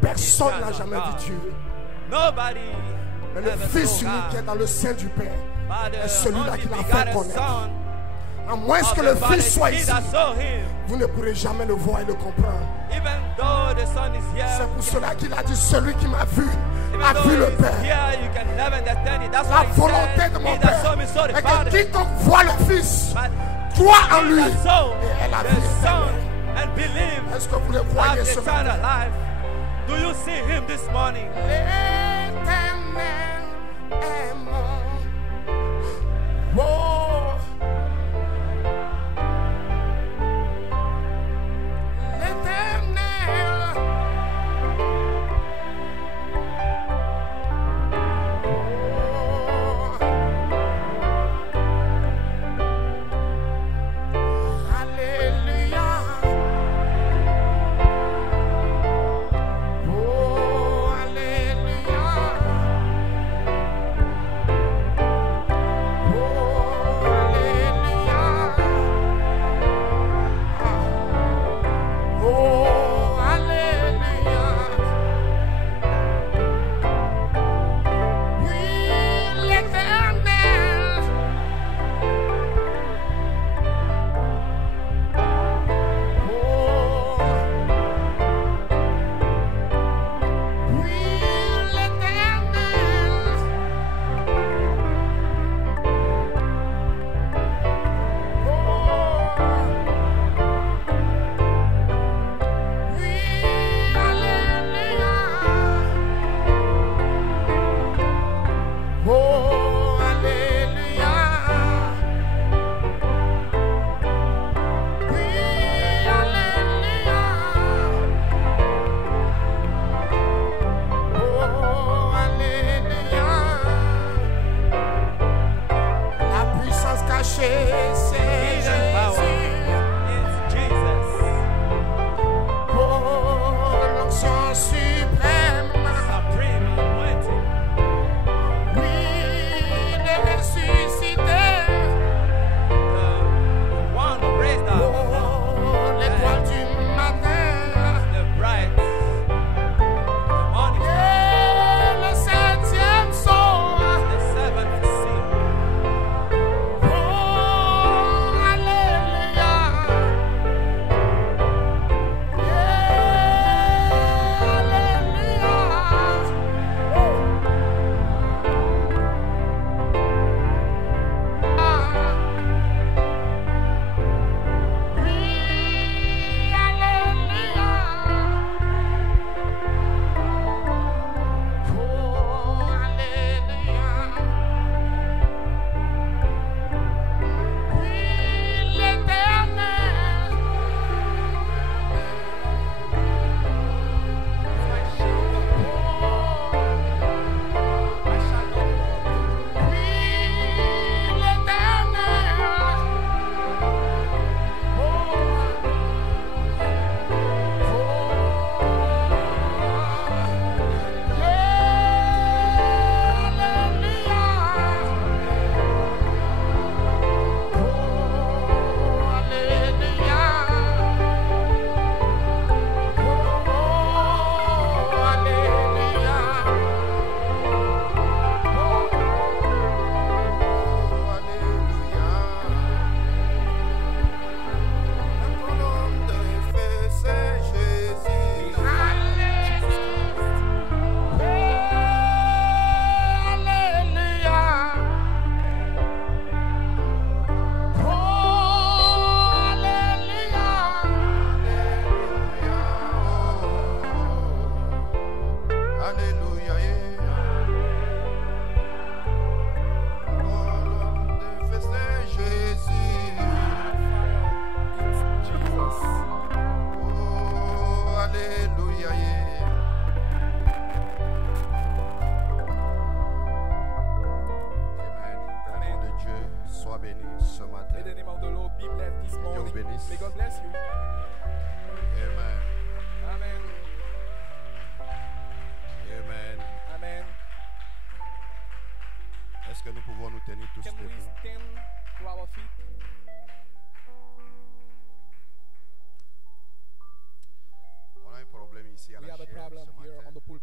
Personne n'a jamais vu Dieu. Mais le Fils unique qui est dans le sein du Père est celui-là qui l'a fait connaître. À moins que le Fils soit ici, vous ne pourrez jamais le voir et le comprendre. C'est pour cela qu'il a dit: celui qui m'a vu a vu le Père. La volonté de mon Père est que quiconque voit le Fils croit en lui et elle a vu. Est-ce que vous le voyez ce matin? Do you see him this morning? L'éternel est mon roi. L'éternel. Alléluia.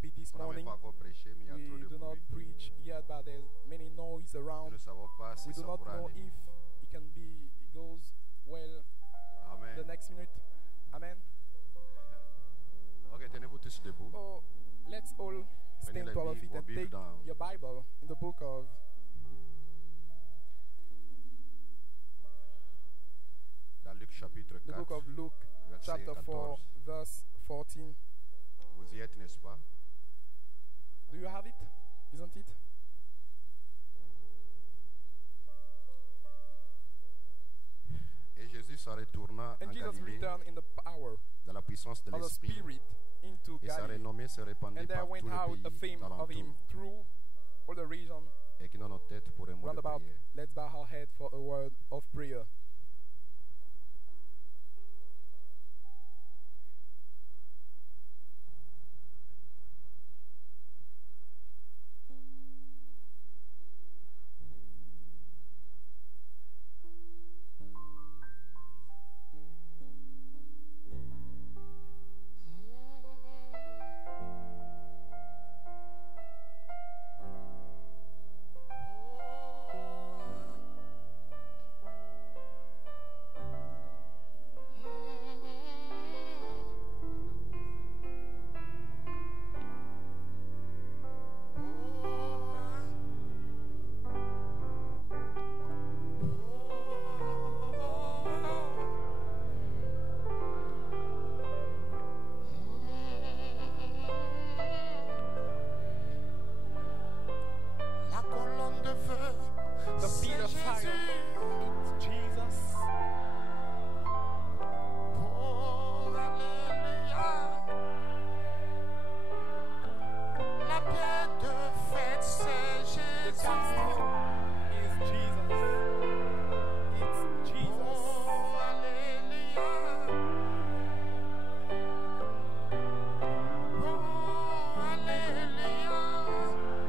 feet this morning. We do not preach yet, but there's many noise around. We do not know if it can be, it goes well. Amen. The next minute. Amen. Ok, tenez-vous tous debout. Oh, let's all stand to our feet and take your Bible in the book of Dans Luc chapitre 4. The book of Luke, chapter 4, verse 14. Vous y êtes, n'est-ce pas? Do you have it? Isn't it? Et Jésus se retourna en And Jesus Galilée returned in the power dans la puissance de of the l'Esprit. Spirit into Et sa Galilee. renommée se répandit And there par went tout out le a pays fame of him d'alentour. through all the region Et qui nos têtes pour un mot de round about. prière. Let's bow our head for a word of prayer. The feet of fire. It's Jesus. Oh, alléluia. La pierre de fête, c'est The Jésus. capstone is Jesus. It's Jesus. Oh, alléluia. Oh, alléluia.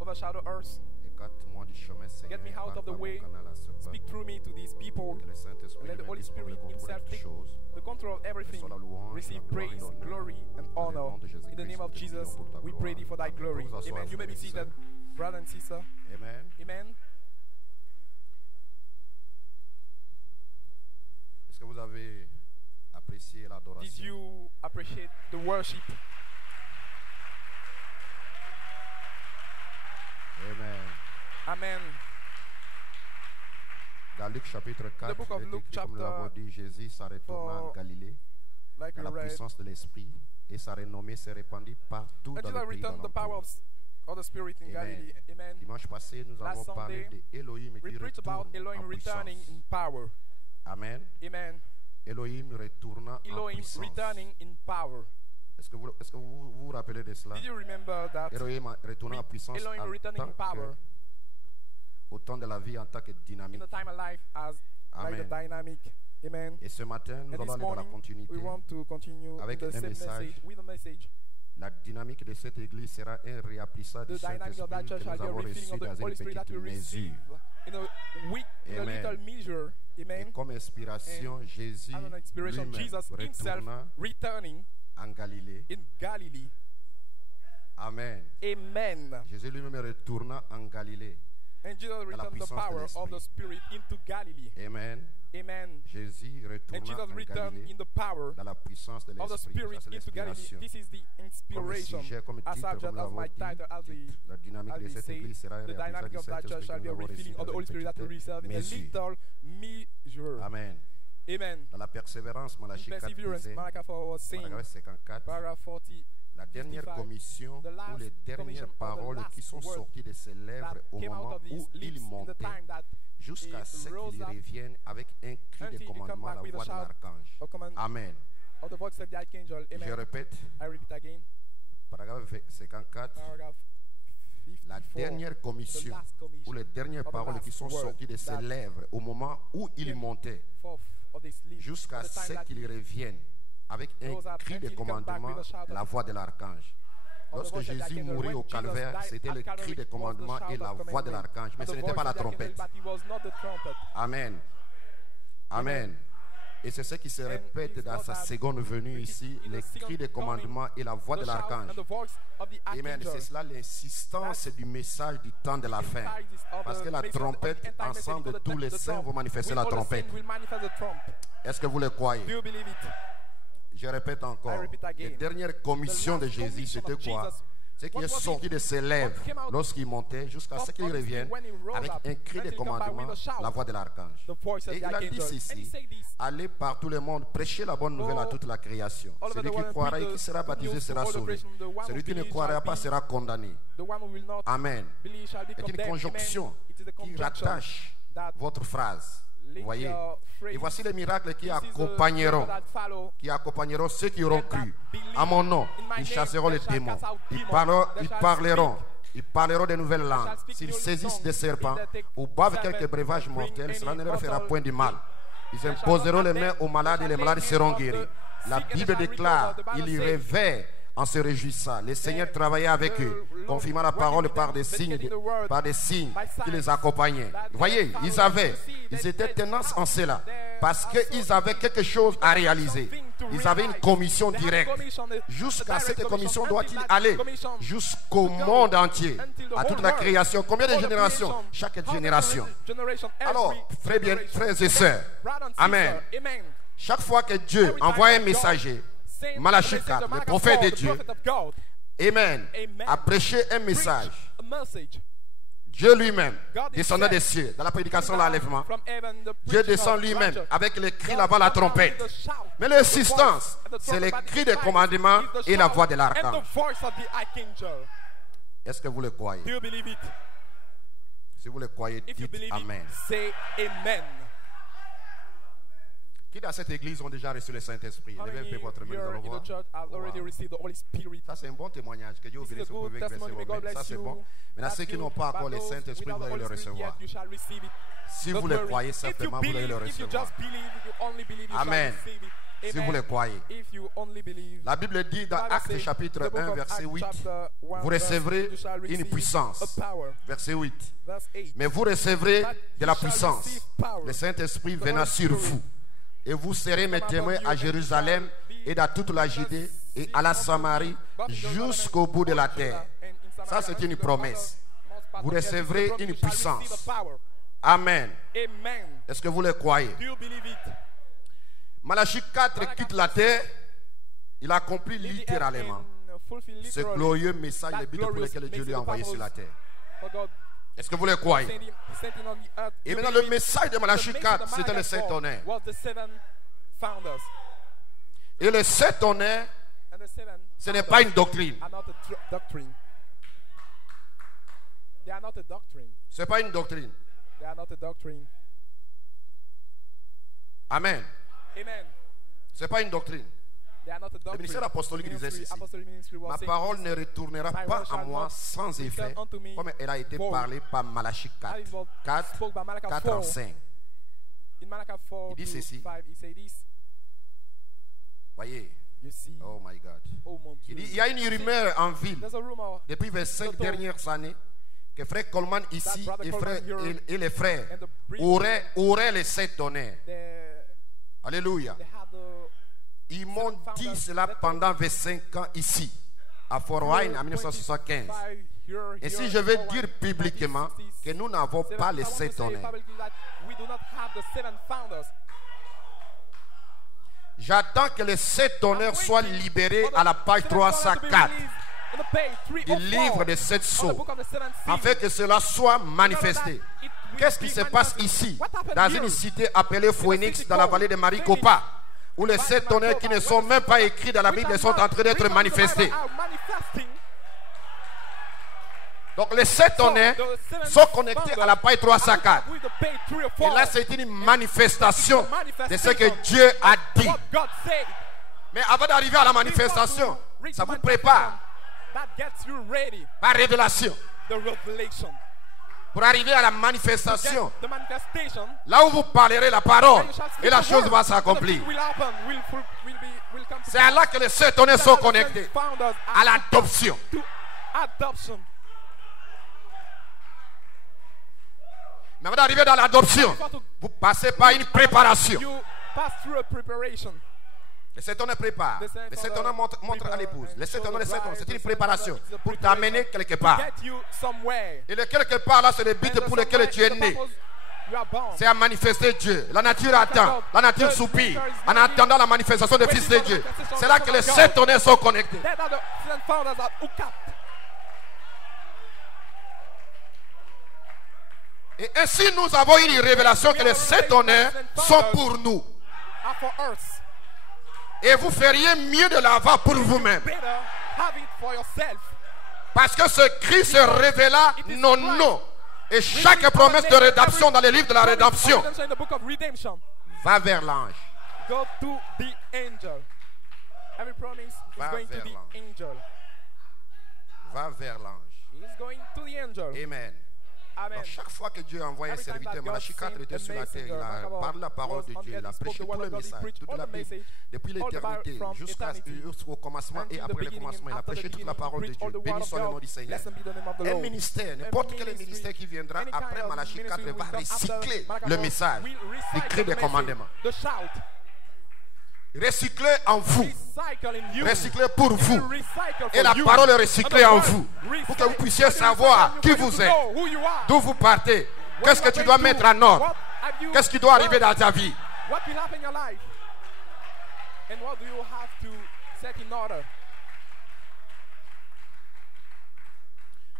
Overshadow us. Get me out of the way. Speak through me to these people. And let the Holy Spirit Himself take the control of everything. Receive praise, glory, and honor. In the name of Jesus, we pray thee for thy glory. Amen. You may be seated, brother and sister. Amen. Amen. Est-ce que vous avez apprécié Did l'adoration? you appreciate the worship? Amen. Amen. Dans Luc chapitre 4, The book of il est Luke, écrit, comme nous l'avons chapter dit, Jésus s'est retourné en 4, Galilée Like dans we la read, puissance de l'Esprit et sa renommée s'est répandue partout and dans Jesus le pays returned the power d'alentour. of the Spirit in Amen. Galilee. Amen. Dimanche passé, nous Last avons parlé Sunday, d'Élohim We qui preach about retourne Elohim en returning puissance. in power. Amen. Amen. Elohim retournant en Elohim puissance. returning in power. Est-ce que vous vous rappelez de cela? Did you remember that? Elohim retournant en puissance Elohim en returning tant in power au temps de la vie en tant que in dynamique. the time of life as like the dynamic. Amen. Et ce matin, nous allons aller dans la continuité avec un message. La dynamique de cette église sera un réapprissage du Saint-Esprit que nous avons reçu dans une petite mesure. Amen. Et comme inspiration, Jésus lui-même retourna en Galilée. Amen. Jésus lui-même retourna en Galilée. And Jesus returned the power of the Spirit into Galilee. Amen. Amen. Jésus retourna en Galilée dans la puissance de l'Esprit. Ça, c'est l'inspiration. This is the inspiration. Comme titre, comme nous l'avons dit, la dynamique de cette église sera un réapprissage du Saint-Esprit que nous avons reçu dans une petite mesure. Amen. Amen. Dans la persévérance, Malachie 4 disait, paragraphe 54, la dernière commission ou les dernières paroles qui sont sorties de ses lèvres au moment où il montait jusqu'à ce qu'il revienne avec un cri de commandement à la voix de l'archange. Amen. Je répète, paragraphe 54, la dernière commission ou les dernières paroles qui sont sorties de ses lèvres au moment où il montait jusqu'à ce qu'il revienne avec un cri de commandement, la voix de l'archange. Lorsque Jésus mourit au calvaire, c'était le cri de commandement et la voix de l'archange, mais ce n'était pas la trompette. Amen. Amen. Et c'est ce qui se répète dans sa seconde venue ici, les cris de commandement et la voix de l'archange. Amen. C'est cela l'insistance du message du temps de la fin. Parce que la trompette, ensemble de tous les saints, vont manifester la trompette. Est-ce que vous le croyez? Je répète encore, les dernières commissions de Jésus, c'était quoi? C'est qu'il est sorti de ses lèvres lorsqu'il montait jusqu'à ce qu'il revienne avec un cri de commandement, la voix de l'archange. Et il a dit ceci, allez par tout le monde, prêchez la bonne nouvelle à toute la création. Celui qui croira et qui sera baptisé sera sauvé. Celui qui ne croira pas sera condamné. Amen. C'est une conjonction qui rattache votre phrase. Vous voyez? Et voici les miracles qui accompagneront ceux qui auront cru. À mon nom, ils chasseront les démons. Ils parleront de nouvelles langues. S'ils saisissent des serpents ou boivent quelques breuvages mortels, cela ne leur fera point du mal. Ils imposeront les mains aux malades et les malades seront guéris. La Bible déclare, ils y réveillent en se réjouissant. Les seigneurs travaillaient avec eux, confirmant la parole par des signes qui les accompagnaient. Vous voyez, ils étaient tenaces en cela, parce qu'ils avaient quelque chose à réaliser. Ils avaient une commission directe. Jusqu'à cette commission doit-il aller jusqu'au monde entier, à toute la création. Combien de générations? Chaque génération. Alors, frères et sœurs, amen. Chaque fois que Dieu envoie un messager, Malachie 4, le prophète de Dieu, amen, a prêché un message. Dieu lui-même descendant des cieux, dans la prédication de l'enlèvement, Dieu descend lui-même avec les cris, la voix, la trompette. Mais l'insistance, c'est les cris de commandement et la voix de l'archange. Est-ce que vous le croyez? Si vous le croyez, dites Amen. Qui dans cette église ont déjà reçu le Saint-Esprit? Levez un peu votre main, nous allons voir. Ça, c'est un bon témoignage que Dieu vous bénisse. Vous pouvez exercer vos mains. Ça, c'est bon. Maintenant, ceux qui n'ont pas encore le Saint-Esprit, vous allez le recevoir. Si vous le croyez simplement, vous allez le recevoir. Amen. Si vous le croyez. La Bible dit dans Actes chapitre 1, verset 8, vous recevrez une puissance. Verset 8. Mais vous recevrez de la puissance. Le Saint-Esprit venant sur vous. Et vous serez mes témoins à Jérusalem et dans toute la Judée et à la Samarie jusqu'au bout de la terre. Ça, c'est une promesse. Vous recevrez une puissance. Amen. Est-ce que vous le croyez? Malachie 4 quitte la terre. Il accomplit littéralement ce glorieux message, le but pour lequel Dieu lui a envoyé sur la terre. Est-ce que vous le croyez? Et maintenant, le message de Malachie 4, c'était le sept honneurs. Et le sept honneurs, ce n'est pas une doctrine. Ce n'est pas une doctrine. Amen. Ce n'est pas une doctrine. Le ministère apostolique disait ceci: ma parole ne retournera pas à moi sans effet, comme elle a été parlée par Malachie 4, 5. Il dit ceci. Voyez. Oh my God. Il dit, il y a une rumeur en ville depuis 25 dernières années que frère Coleman ici et les frères auraient les 7 tonnerres. Alléluia. Ils m'ont dit cela pendant 25 ans ici, à Fort Wayne en 1975. Et si je veux dire publiquement que nous n'avons pas les 7 tonnerres, j'attends que les 7 tonnerres soient libérés à la page 304 du livre des 7 sceaux, afin que cela soit manifesté. Qu'est-ce qui se passe ici, dans une cité appelée Phoenix, dans la vallée de Maricopa, où les 7 tonnerres qui ne sont même pas écrits dans la Bible sont en train d'être manifestés? Donc les 7 tonnerres sont connectés à la paille 304. Et là c'est une manifestation de ce que Dieu a dit. Mais avant d'arriver à la manifestation, ça vous prépare par révélation. Pour arriver à la manifestation, là où vous parlerez la parole, et la chose va s'accomplir. C'est à là que les 7 tonnerres sont connectés à l'adoption. Mais avant d'arriver dans l'adoption, vous passez par une préparation. Les 7 tonnerres préparent. Les 7 tonnerres montrent à l'épouse. Les 7 tonnerres, c'est une préparation pour t'amener quelque part. Et le quelque part là, c'est le but pour lequel tu es né. C'est à manifester Dieu. La nature attend. La nature soupire en attendant la manifestation des fils de Dieu. C'est là que les 7 tonnerres sont connectés. Et ainsi nous avons une révélation que les 7 tonnerres sont pour nous. Et vous feriez mieux de l'avoir pour vous-même. Parce que ce Christ se révéla non. Et chaque promesse de rédemption dans les livres de la rédemption va vers l'ange. Va vers l'ange. Amen. Donc chaque fois que Dieu a envoyé un serviteur, Malachie 4 était sur la terre, il a parlé la parole de Dieu, il a prêché tout le message, toute la Bible, depuis l'éternité jusqu'au commencement et après le commencement, il a prêché toute la parole de Dieu. Béni soit le nom du Seigneur. Un ministère, n'importe quel ministère qui viendra après Malachie 4 va recycler le message, l'écrit des commandements. Recyclez en vous, recyclez pour vous, et la parole est recyclée en vous, pour que vous puissiez savoir qui vous êtes, d'où vous partez, qu'est-ce que tu dois mettre en ordre, qu'est-ce qui doit arriver dans ta vie.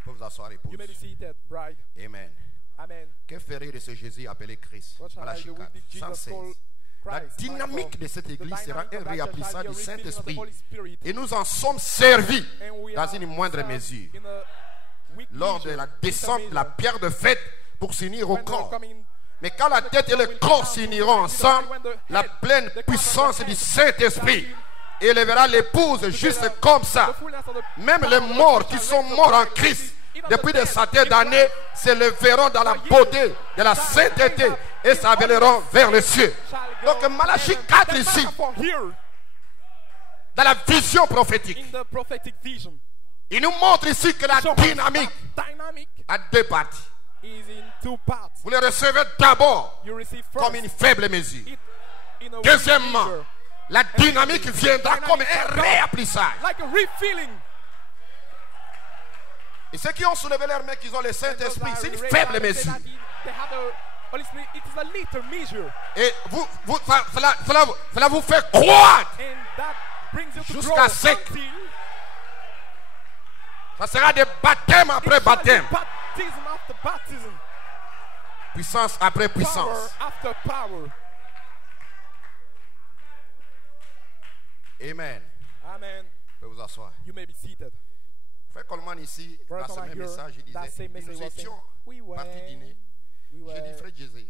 Vous vous asseoir, épouse. Amen. Que ferait de ce Jésus appelé Christ? Malachie 4, 116. La dynamique de cette église sera un réaplissage du Saint-Esprit. Et nous en sommes servis dans une moindre mesure. Lors de la descente de la pierre de fête pour s'unir au corps. Mais quand la tête et le corps s'uniront ensemble, la pleine puissance du Saint-Esprit élèvera l'épouse juste comme ça. Même les morts qui sont morts en Christ depuis des centaines d'années s'élèveront dans la beauté de la sainteté et s'avéleront vers le ciel. Donc Malachie 4 ici, dans la vision prophétique, il nous montre ici que la dynamique a 2 parties. Vous le recevez d'abord comme une faible mesure. Deuxièmement, la dynamique viendra comme un réaplissage. Et ceux qui ont soulevé leurs mains, qu'ils ont le Saint-Esprit, c'est une faible mesure. Et cela vous fait croître jusqu'à sec. Ça sera des baptêmes après baptême. Puissance après puissance. Amen. Vous pouvez vous asseoir. Frère Coleman ici, dans ce même message, il disait, nous étions partis dîner. J'ai dit, frère Jésus,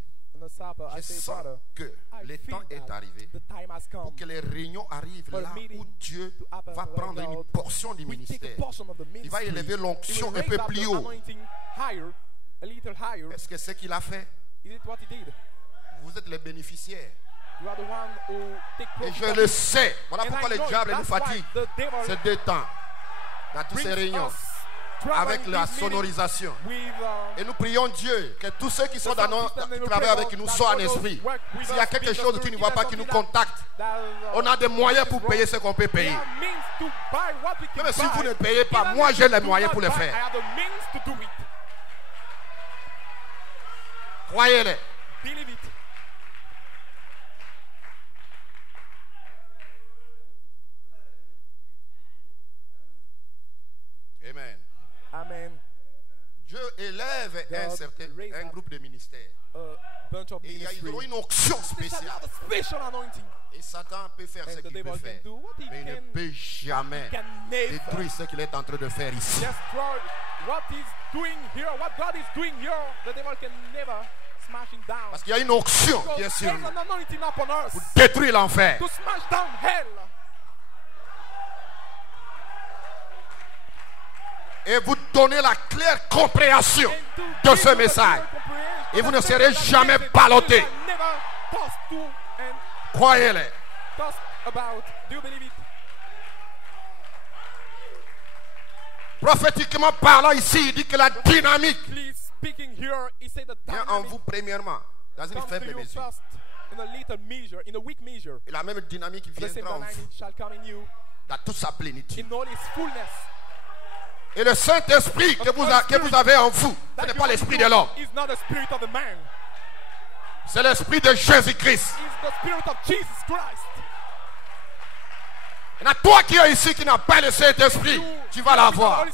je sens que le temps est arrivé pour que les réunions arrivent là où Dieu va prendre une portion du ministère. Il va élever l'onction un peu plus haut. Est-ce que c'est ce qu'il a fait? Vous êtes les bénéficiaires. You are the one who take Et je le sais. Voilà pourquoi le diable nous fatigue. C'est 2 temps. Dans toutes ces réunions. Avec la sonorisation. Et nous prions Dieu que tous ceux qui sont dans notre travail avec nous soient en esprit. S'il y a quelque chose qui ne voit pas, qui nous contacte, on a des moyens pour payer ce qu'on peut payer. Même si vous ne payez pas, moi j'ai les moyens pour le faire. Croyez-le. Amen. Amen. Dieu élève un groupe de ministères. Et ils auront une onction spéciale. Et Satan peut faire ce qu'il peut faire. Mais il ne peut jamais détruire ce qu'il est en train de faire ici. Parce qu'il y a une onction qui est sur nous pour détruire l'enfer. Et vous donnez la claire compréhension de ce message. Et vous ne serez jamais ballottés. Croyez-le. Prophétiquement parlant ici, il dit que la dynamique vient en vous premièrement, dans une faible mesure. Et la même dynamique viendra en vous, dans toute sa plénitude. Et le Saint-Esprit que vous avez en vous, ce n'est pas l'esprit de l'homme. C'est l'esprit de Jésus-Christ. Il y a toi qui es ici qui n'a pas le Saint-Esprit, tu vas l'avoir.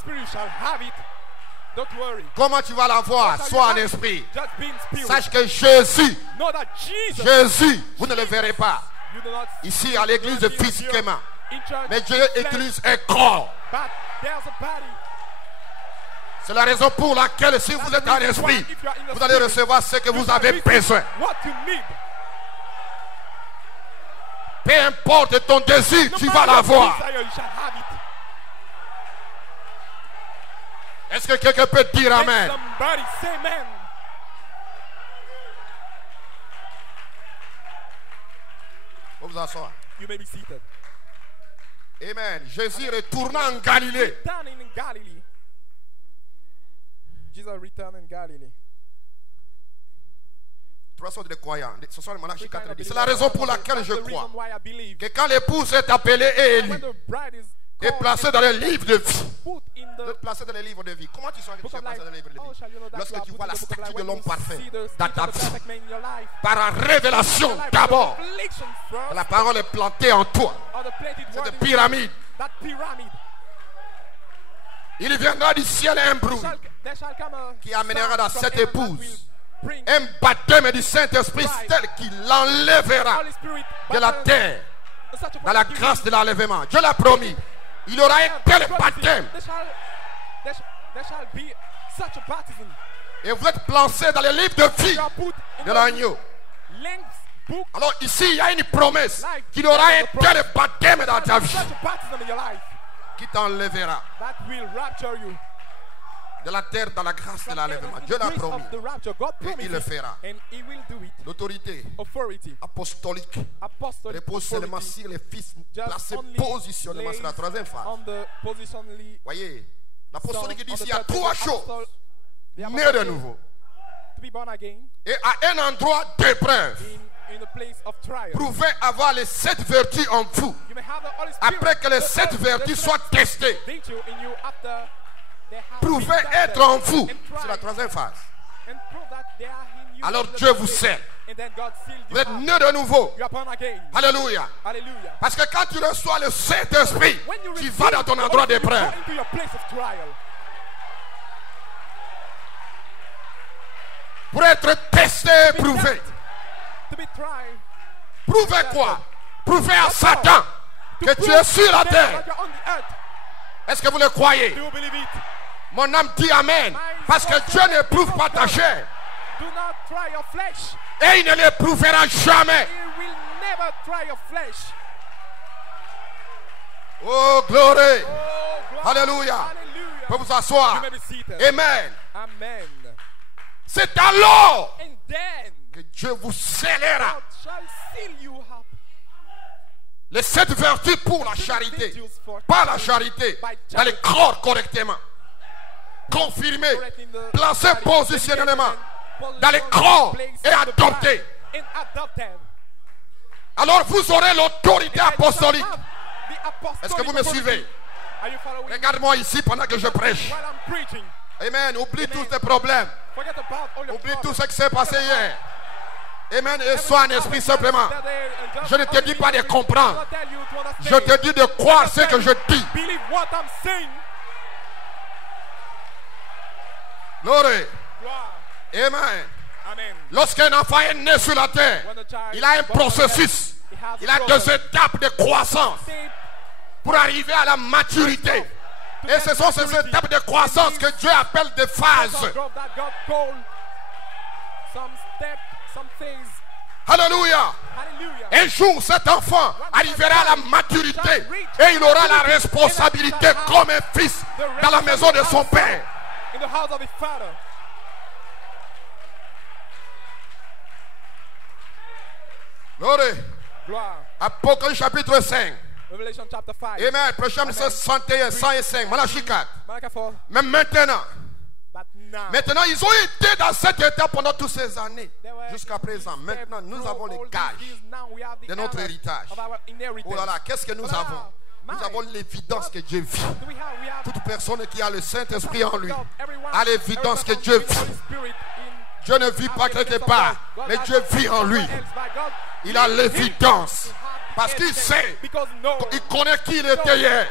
Comment tu vas l'avoir? Sois en esprit. Sache que Jésus, vous ne le verrez pas ici à l'église physiquement. Mais Dieu utilise un corps. C'est la raison pour laquelle si vous êtes en esprit, vous allez recevoir ce que vous avez besoin. Peu importe ton désir, tu vas l'avoir. Est-ce que quelqu'un peut dire Amen? Vous vous asseoir. Amen. Jésus retourna en Galilée. Jesus returned in Galilee. Trois sortes de croyants. Ce sont les Malachie 4. C'est la raison pour laquelle je crois que quand l'épouse est appelée et élue et placée dans le livre de vie, placée dans le livre de vie. Comment tu sens que tu es placé dans le livre de vie? Lorsque tu vois la statue de l'homme parfait dans ta vie, par la révélation d'abord, la parole est plantée en toi. Cette pyramide. Il viendra du ciel un bruit qui amènera dans cette épouse un baptême du Saint-Esprit tel qu'il l'enlèvera de la terre dans la grâce de l'enlèvement. Dieu l'a promis. Il aura un tel baptême. Et vous êtes placés dans le livre de vie de l'agneau. Alors ici, il y a une promesse qu'il aura un tel baptême dans ta vie qui t'enlèvera de la terre dans la grâce de l'enlèvement. Dieu l'a promis. Et il le fera. L'autorité apostolique repose seulement sur les fils placés positionnement sur la troisième phase. Voyez, l'apostolique dit qu'il y a trois choses. Né de nouveau. Et à un endroit d'épreuve. Prouvez avoir les 7 vertus en vous. Après que les 7 vertus soient testées, prouvez être en vous. C'est la troisième phase. Alors Dieu vous scelle. Vous êtes né de nouveau. Alléluia. Parce que quand tu reçois le Saint-Esprit, tu vas dans ton endroit d'épreuve. Pour être testé, prouvé. Prouvez quoi? Prouvez à Satan que tu es sur la terre. Est-ce que vous le croyez? Mon âme dit Amen. Parce que Dieu n'éprouve pas ta chair. Et il ne l'éprouvera jamais. Oh, glory. Alléluia. Vous pouvez vous asseoir. Amen. C'est alors Que Dieu vous scellera. Les 7 vertus pour la charité. Par la charité. D'aller croire correctement. Confirmer. Placer positionnellement. D'aller croire et adopter. Alors vous aurez l'autorité apostolique. Est-ce que vous me suivez? Regarde-moi ici pendant que je prêche. Amen. Oublie tous tes problèmes. Oublie tout ce qui s'est passé hier. Amen. Et sois un esprit simplement. Je ne te dis pas de comprendre. Je te dis de croire ce que je dis. Glory. Amen. Lorsqu'un enfant est né sur la terre, il a un processus. Il a 2 étapes de croissance pour arriver à la maturité. Et ce sont ces étapes de croissance que Dieu appelle des phases. Alléluia. Un jour, cet enfant arrivera à la maturité et il aura la responsabilité comme un fils dans la maison de son père. Glory. Apocalypse chapitre 5. Amen. Prochain 61, 105. Malachie 4. Mais maintenant, ils ont été dans cette étape pendant toutes ces années. Jusqu'à présent. Maintenant, nous avons les gages de notre héritage. Oh là là, qu'est-ce que nous avons? Nous avons l'évidence que Dieu vit. Toute personne qui a le Saint-Esprit en lui a l'évidence que Dieu vit. Dieu ne vit pas quelque part, mais Dieu vit en lui. Il a l'évidence. Parce qu'il sait, il connaît qui il était hier.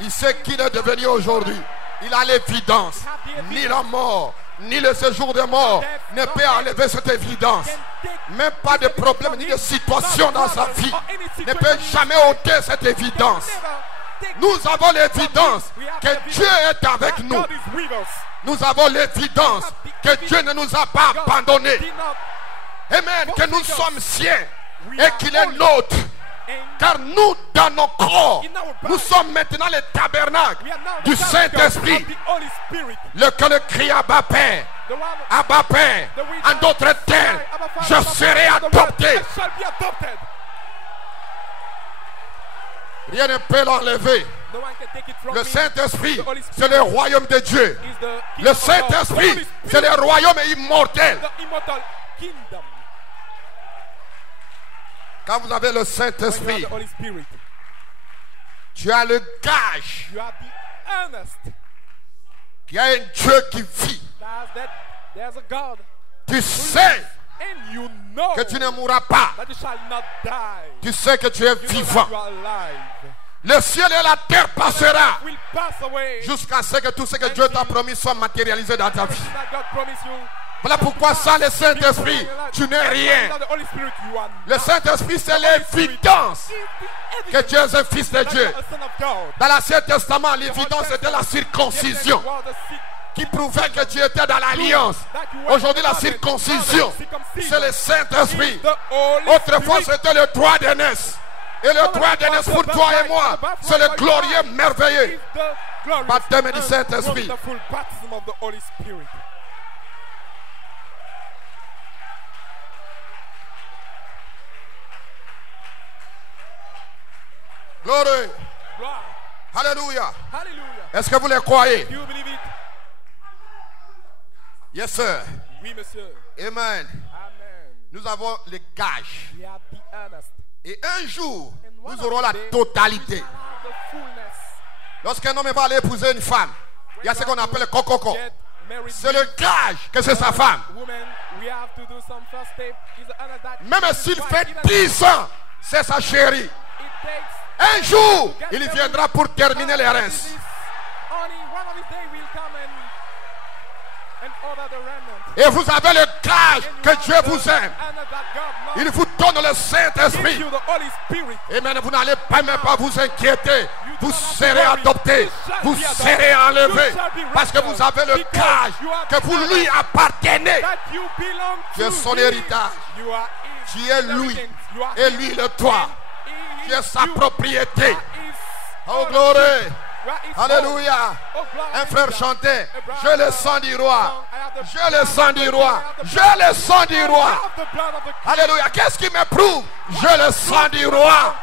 Il sait qui il est devenu aujourd'hui. Il a l'évidence. Ni la mort, ni le séjour de mort ne peut enlever cette évidence. Même pas de problème, ni de situation dans sa vie ne peut jamais ôter cette évidence. Nous avons l'évidence que Dieu est avec nous. Nous avons l'évidence que Dieu ne nous a pas abandonnés. Amen. Que nous sommes siens et qu'il est nôtre. Car nous, dans nos corps, nous sommes maintenant les tabernacles du Saint-Esprit. Lequel crie Abba Père. Abba Père. En d'autres termes, je serai adopté. Rien ne peut l'enlever. Le Saint-Esprit, c'est le royaume de Dieu. Le Saint-Esprit, c'est le royaume immortel. Quand vous avez le Saint-Esprit, tu as le gage qu'il y a un Dieu qui vit. Tu sais que tu ne mourras pas. Tu sais que tu es vivant. Le ciel et la terre passera jusqu'à ce que tout ce que Dieu t'a promis soit matérialisé dans ta vie. Voilà pourquoi sans le Saint-Esprit, tu n'es rien. Le Saint-Esprit, c'est l'évidence que tu es un fils de Dieu. Dans l'Ancien Testament, l'évidence était la circoncision qui prouvait que tu étais dans l'alliance. Aujourd'hui, la circoncision, c'est le Saint-Esprit. Autrefois, c'était le droit d'aînesse. Et le droit d'aînesse pour toi et moi, c'est le glorieux merveilleux baptême du Saint-Esprit. Glory. Hallelujah. Est-ce que vous le croyez? Yes, sir. Oui, monsieur. Amen. Nous avons les gages. Et un jour, nous aurons la totalité. Lorsqu'un homme va aller épouser une femme, il y a ce qu'on appelle le coco. C'est le gage que c'est sa femme. Même s'il fait 10 ans, c'est sa chérie. Un jour, il viendra pour terminer les reins. Et vous avez le gage que Dieu vous aime. Il vous donne le Saint-Esprit. Et maintenant, vous n'allez pas même pas vous inquiéter. Vous serez adopté. Vous serez enlevé. Parce que vous avez le gage que vous lui appartenez. Tu es son héritage. Tu es lui. Et lui le toi. Tu es sa propriété. Oh glory. Alléluia. Un frère chantait, j'ai le sang du roi. J'ai le sang du roi. J'ai le sang du roi. Alléluia. Qu'est-ce qui me prouve? J'ai le sang du roi.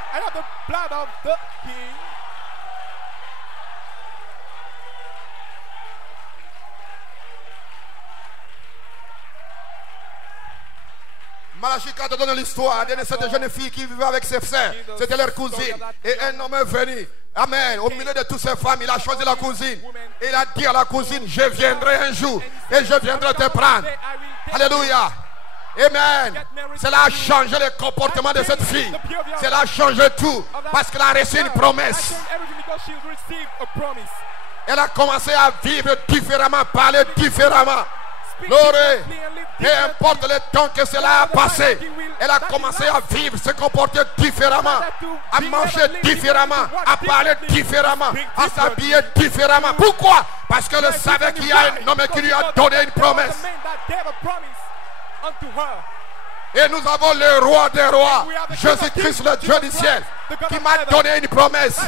Malachie 4 donne l'histoire de cette jeune fille qui vivait avec ses frères. C'était leur cousine. Et un homme est venu. Amen. Au milieu de toutes ces femmes, il a choisi la cousine. Et il a dit à la cousine, je viendrai un jour et je viendrai te prendre. Alléluia. Amen. Cela a changé le comportement de cette fille. Cela a changé tout. Parce qu'elle a reçu une promesse. Elle a commencé à vivre différemment, parler différemment. Gloire. Peu importe le temps que cela a passé, elle a commencé à vivre, se comporter différemment, à manger différemment, à parler différemment, à s'habiller différemment. Pourquoi? Parce qu'elle savait qu'il y a un homme qui lui a donné une promesse. Et nous avons le roi des rois, Jésus-Christ, le Dieu du ciel, qui m'a donné une promesse.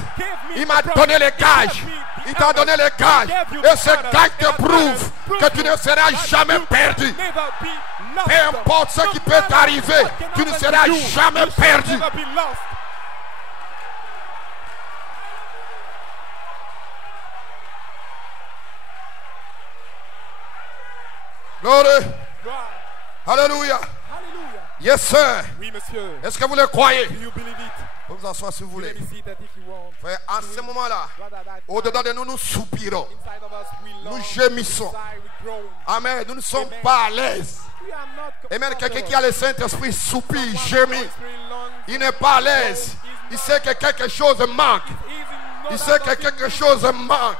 Il m'a donné les gages. Il t'a donné les gages. Et ce gage te prouve que tu ne seras jamais perdu. Peu importe ce qui peut t'arriver, tu ne seras jamais perdu. Gloire. Alléluia. Yes, sir. Oui, monsieur. Est-ce que vous le croyez? Vous vous asseoir si vous voulez. Frère, en ce moment-là, au-dedans de nous, nous soupirons. Nous gémissons. Amen. Nous ne sommes pas à l'aise. Et même quelqu'un qui a le Saint-Esprit soupire, gémit. Il n'est pas à l'aise. Il sait que quelque chose manque. Il sait que quelque chose manque.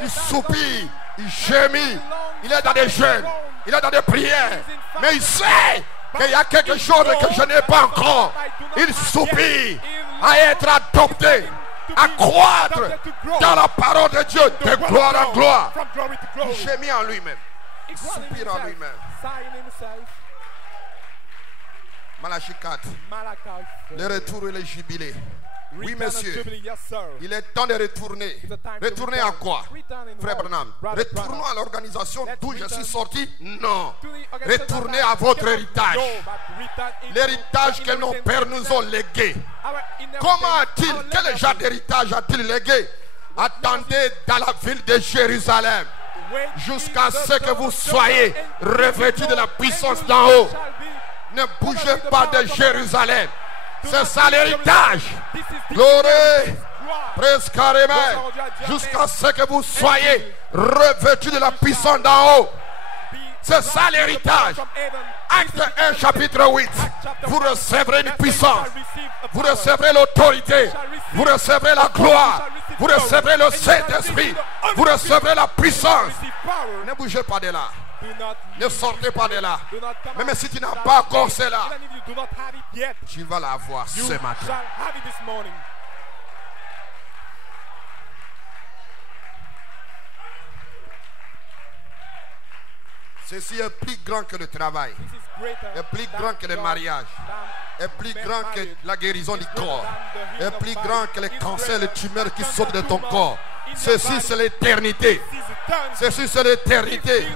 Il soupire, il gémit. Il est dans des jeûnes. Il est dans des prières. Mais il sait qu'il y a quelque chose que je n'ai pas encore. Il soupire à être adopté, à croître dans la parole de Dieu de gloire en gloire. Il gémit en lui-même. Il soupire en lui-même. Malachie 4. Le retour et le jubilé. Oui, monsieur. Il est temps de retourner. Retourner à quoi, Frère Branham? Retournons à l'organisation d'où je suis sorti? Non. Retournez à votre héritage. L'héritage que nos pères nous ont légué. Comment a-t-il, quel genre d'héritage a-t-il légué? Attendez dans la ville de Jérusalem jusqu'à ce que vous soyez revêtus de la puissance d'en haut. Ne bougez pas de Jérusalem. C'est ça l'héritage. Gloire. Presque carrément. Jusqu'à ce que vous soyez revêtus de la puissance d'en haut. C'est ça l'héritage. Acte 1 chapitre 8. Vous recevrez une puissance. Vous recevrez l'autorité. Vous recevrez la gloire. Vous recevrez le Saint-Esprit. Vous recevrez la puissance. Ne bougez pas de là. Ne sortez pas de là. Même si tu n'as pas encore cela, tu vas l'avoir ce matin. Ceci est plus grand que le travail, est plus grand que le mariage, est plus grand que la guérison du corps, est plus grand que les cancers, les tumeurs qui sortent de ton corps. Ceci c'est l'éternité. Ceci c'est l'éternité.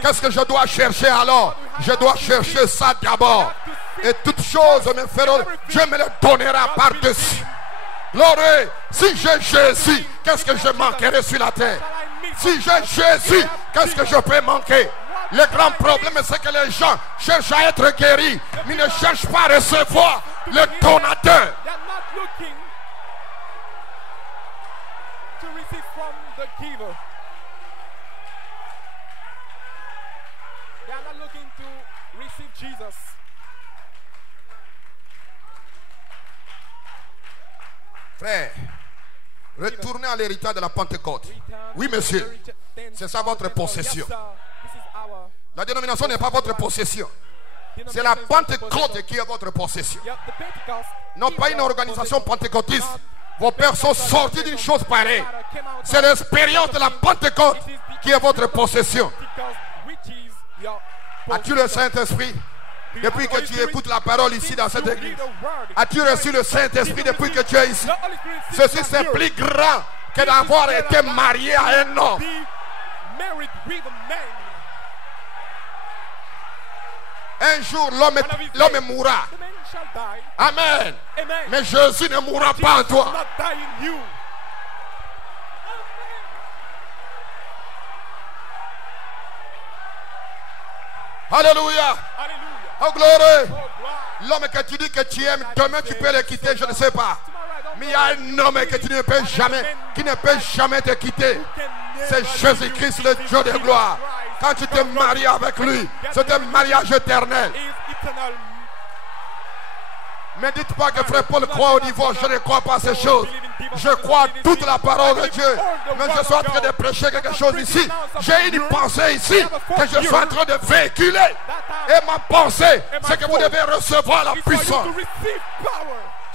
Qu'est-ce que je dois chercher alors? Je dois chercher ça d'abord. Et toutes choses me feront, Dieu me les donnera par-dessus. Gloire. Si j'ai Jésus, qu'est-ce que je manquerai sur la terre? Si j'ai Jésus, qu'est-ce que je peux manquer? Le grand problème c'est que les gens cherchent à être guéris, mais ne cherchent pas à recevoir le donateur. Frère, retournez à l'héritage de la Pentecôte. Oui, monsieur. C'est ça votre possession. La dénomination n'est pas votre possession. C'est la Pentecôte qui est votre possession. Non pas une organisation pentecôtiste. Vos pères sont sortis d'une chose pareille. C'est l'expérience de la Pentecôte qui est votre possession. As-tu le Saint-Esprit depuis que tu écoutes la parole ici dans cette église? As-tu reçu le Saint-Esprit depuis que tu es ici? Ceci c'est plus grand que d'avoir été marié à un homme. Un jour, l'homme mourra. Amen. Mais Jésus ne mourra pas en toi. Alléluia. Oh gloire. L'homme que tu dis que tu aimes, demain tu peux le quitter, je ne sais pas. Mais il y a un homme que tu ne peux jamais, qui ne peut jamais te quitter. C'est Jésus-Christ, le Dieu de gloire. Quand tu te maries avec lui, c'est un mariage éternel. Ne dites pas que frère Paul croit au divorce. Je ne crois pas à ces choses. Je crois toute la parole de Dieu. Mais je suis en train de prêcher quelque chose ici. J'ai une pensée ici que je suis en train de véhiculer. Et ma pensée, c'est que vous devez recevoir la puissance.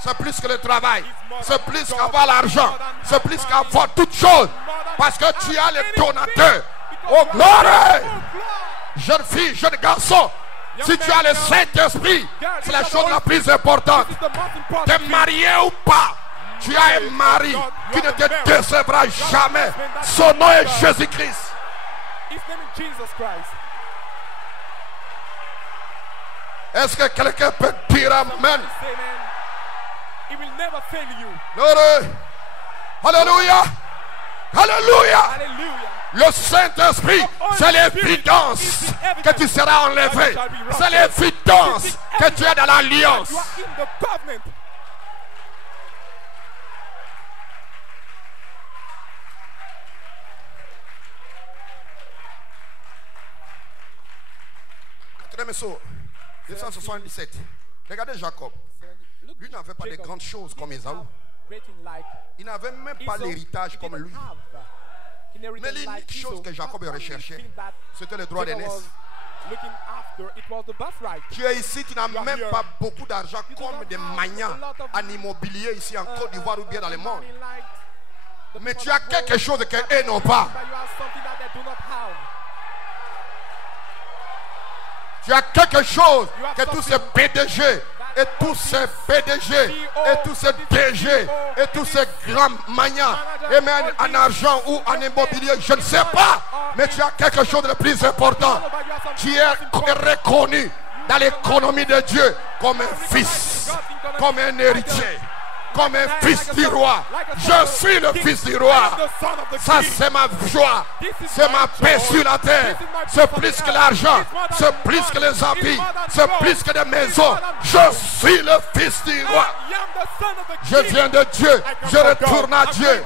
C'est plus que le travail. C'est plus qu'avoir l'argent. C'est plus qu'avoir toutes choses. Parce que tu as le donateur. Oh gloire! Jeune fille, jeune garçon. Si tu as le Saint-Esprit, c'est la chose la plus importante. T'es marié ou pas, tu as un mari qui ne te décevra jamais. Son nom est Jésus-Christ. Est-ce que quelqu'un peut dire Amen? Alléluia. Alléluia. Le Saint-Esprit, c'est l'évidence que tu seras enlevé. C'est l'évidence que tu es dans l'alliance. Quatrième 277. Regardez Jacob. Lui n'avait pas de grandes choses comme Ésaü. Il n'avait même pas l'héritage comme lui. Mais l'unique chose que Jacob recherchait, c'était le droit d'aînesse. Tu es ici, tu n'as même pas beaucoup d'argent comme des magnats en immobilier ici en Côte d'Ivoire ou bien dans le monde. Mais tu as quelque chose qu'eux n'ont pas. Tu as quelque chose que tous ces PDG et tous ces PDG et tous ces DG et tous ces grands magnats et même en argent ou en immobilier, je ne sais pas, mais tu as quelque chose de plus important. Tu es reconnu dans l'économie de Dieu comme un fils, comme un héritier, comme un fils du roi. Je suis le fils du roi. Ça c'est ma joie, c'est ma paix sur la terre. C'est plus que l'argent, c'est plus que les habits, c'est plus que des maisons. Je suis le fils du roi. Je viens de Dieu, je retourne à Dieu.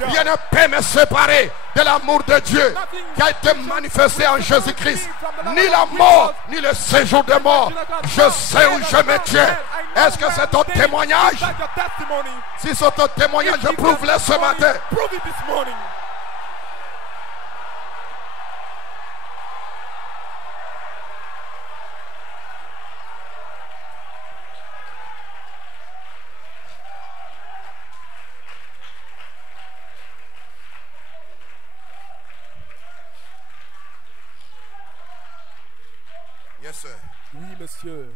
Rien ne peut me séparer de l'amour de Dieu qui a été manifesté en Jésus-Christ. Ni la mort, ni le séjour de mort. Je sais où je me tiens. Est-ce que c'est ton témoignage? Si c'est ton témoignage, je prouve-le ce matin. Yes, sir. Oui, monsieur.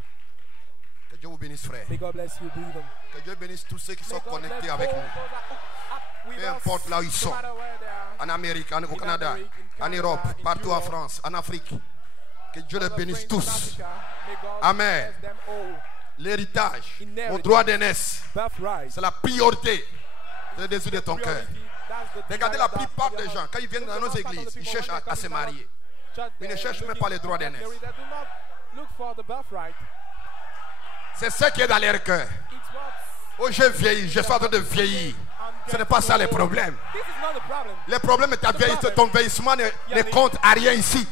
Que Dieu vous bénisse, frère. May God bless you, brother. Que Dieu bénisse tous ceux qui sont connectés avec nous. Peu importe là où ils sont. En Amérique, au Canada, en Europe, partout en France, en Afrique. Que Dieu les bénisse tous. Amen. L'héritage, mon droit d'aînesse, c'est la priorité. C'est le désir de ton cœur. Regardez la plupart des gens, quand ils viennent dans nos églises, ils cherchent à se marier. Ils ne cherchent même pas les droits d'aînesse. C'est ce qui est dans leur cœur. Oh, j'ai vieilli, je suis en train de vieillir. Ce n'est pas ça le problème. Le problème est ton vieillissement ne compte à rien ici.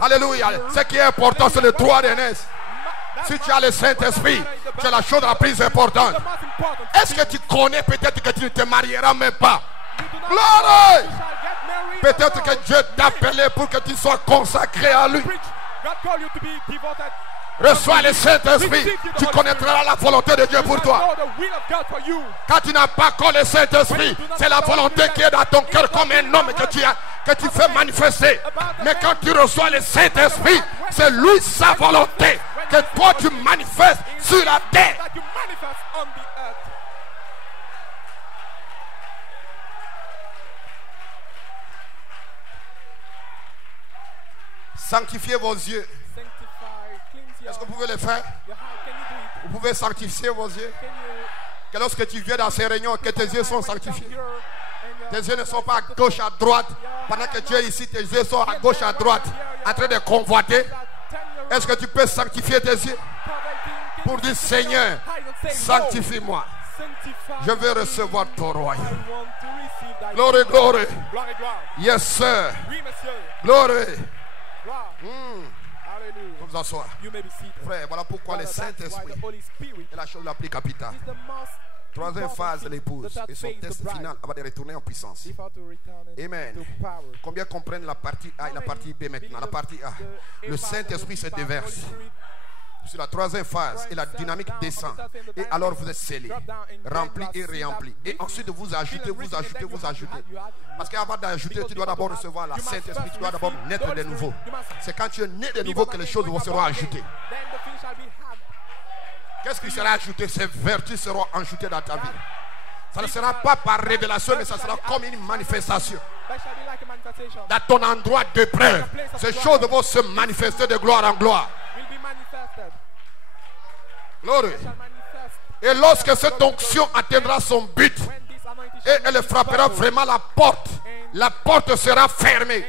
Alléluia. Ce qui est important, c'est le droit d'aînesse. Si tu as le Saint-Esprit, c'est la chose la plus importante. Est-ce que tu connais peut-être que tu ne te marieras même pas? Gloire! Peut-être que Dieu t'a appelé pour que tu sois consacré à lui. Reçois le Saint-Esprit, tu connaîtras la volonté de Dieu pour toi. Quand tu n'as pas encore le Saint-Esprit, c'est la volonté qui est dans ton cœur comme un homme que tu fais manifester. Mais quand tu reçois le Saint-Esprit, c'est lui sa volonté que toi tu manifestes sur la terre. sanctifier vos yeux. Est-ce que vous pouvez le faire? Vous pouvez sanctifier vos yeux. Que lorsque tu viens dans ces réunions, que tes yeux sont sanctifiés. Tes yeux ne sont pas à gauche, à droite. Pendant que tu es ici, tes yeux sont à gauche, à droite, en train de convoiter. Est-ce que tu peux sanctifier tes yeux? Pour dire, Seigneur, sanctifie-moi. Je veux recevoir ton royaume. Glory, glory. Yes, sir. Glory. Vous asseoir. Frère, voilà pourquoi le Saint-Esprit est la chose la plus capitale. Troisième phase de l'épouse et son test final avant de retourner en puissance. Amen. Combien comprennent la partie A et la partie B maintenant? La partie A. Le Saint-Esprit se déverse sur la troisième phase et la dynamique descend. Et alors vous êtes scellés, remplis et réemplis. Et ensuite vous ajoutez, vous ajoutez, vous ajoutez. Parce qu'avant d'ajouter, tu dois d'abord recevoir la Saint-Esprit. Tu dois d'abord naître de nouveau. C'est quand tu es né de nouveau que les choses seront ajoutées. Qu'est-ce qui sera ajouté? Ces vertus seront ajoutées dans ta vie. Ça ne sera pas par révélation, mais ça sera comme une manifestation. Dans ton endroit de près, ces choses vont se manifester de gloire en gloire. Glory. Et lorsque cette onction atteindra son but et elle frappera vraiment la porte sera fermée.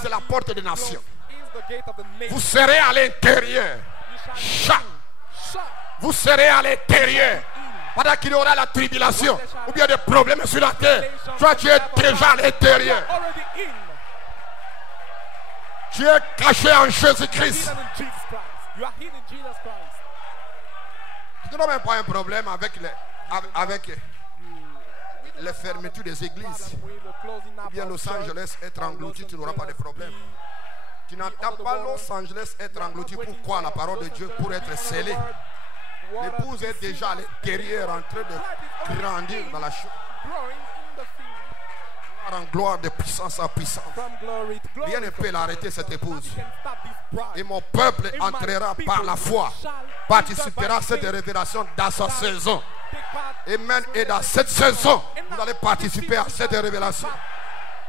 C'est la porte des nations. Vous serez à l'intérieur. Vous serez à l'intérieur. Pendant qu'il y aura la tribulation ou bien des problèmes sur la terre, toi tu es déjà à l'intérieur. Tu es caché en Jésus-Christ. Tu n'as même pas un problème avec les fermetures des églises. Ou bien Los Angeles être englouti, tu n'auras pas de problème. Tu n'entends pas Los Angeles être englouti. Pourquoi? La parole de Dieu pour être scellée. L'épouse est déjà à l'intérieur en train de grandir dans la chose. En gloire de puissance en puissance. Rien ne peut l'arrêter, cette épouse. Et mon peuple entrera par la foi, participera à cette révélation dans sa saison. Amen. Et dans cette saison, vous allez participer à cette révélation.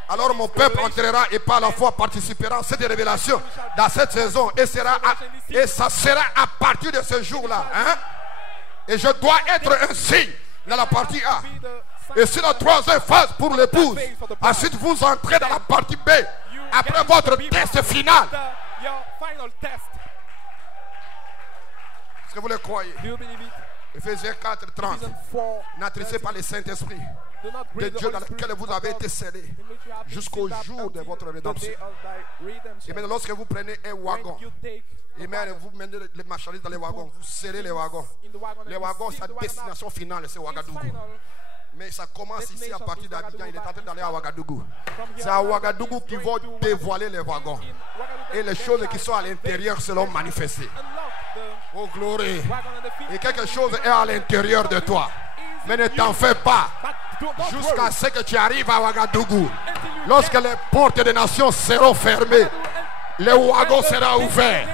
Alors mon peuple entrera et par la foi participera à cette révélation dans cette saison. Et ça sera à partir de ce jour-là. Hein? Et je dois être un signe dans la partie A. Et c'est la troisième phase pour l'épouse. Ensuite vous entrez dans la partie B. Après votre test final. Est-ce que vous le croyez? Ephésiens 4, 30. N'attristez pas le Saint-Esprit de Dieu dans lequel vous avez été scellés jusqu'au jour de votre rédemption. Et maintenant lorsque vous prenez un wagon, et maintenant vous menez les marchandises dans les wagons, vous serrez les wagons. Les wagons, sa destination finale, c'est Ouagadougou. Mais ça commence ici à partir d'Abidjan. Il est en train d'aller à Ouagadougou. C'est à Ouagadougou qu'ils vont dévoiler les wagons. Et les choses qui sont à l'intérieur seront manifestées. Oh gloire. Et quelque chose est à l'intérieur de toi. Mais ne t'en fais pas. Jusqu'à ce que tu arrives à Ouagadougou. Lorsque les portes des nations seront fermées, les wagons seront ouverts.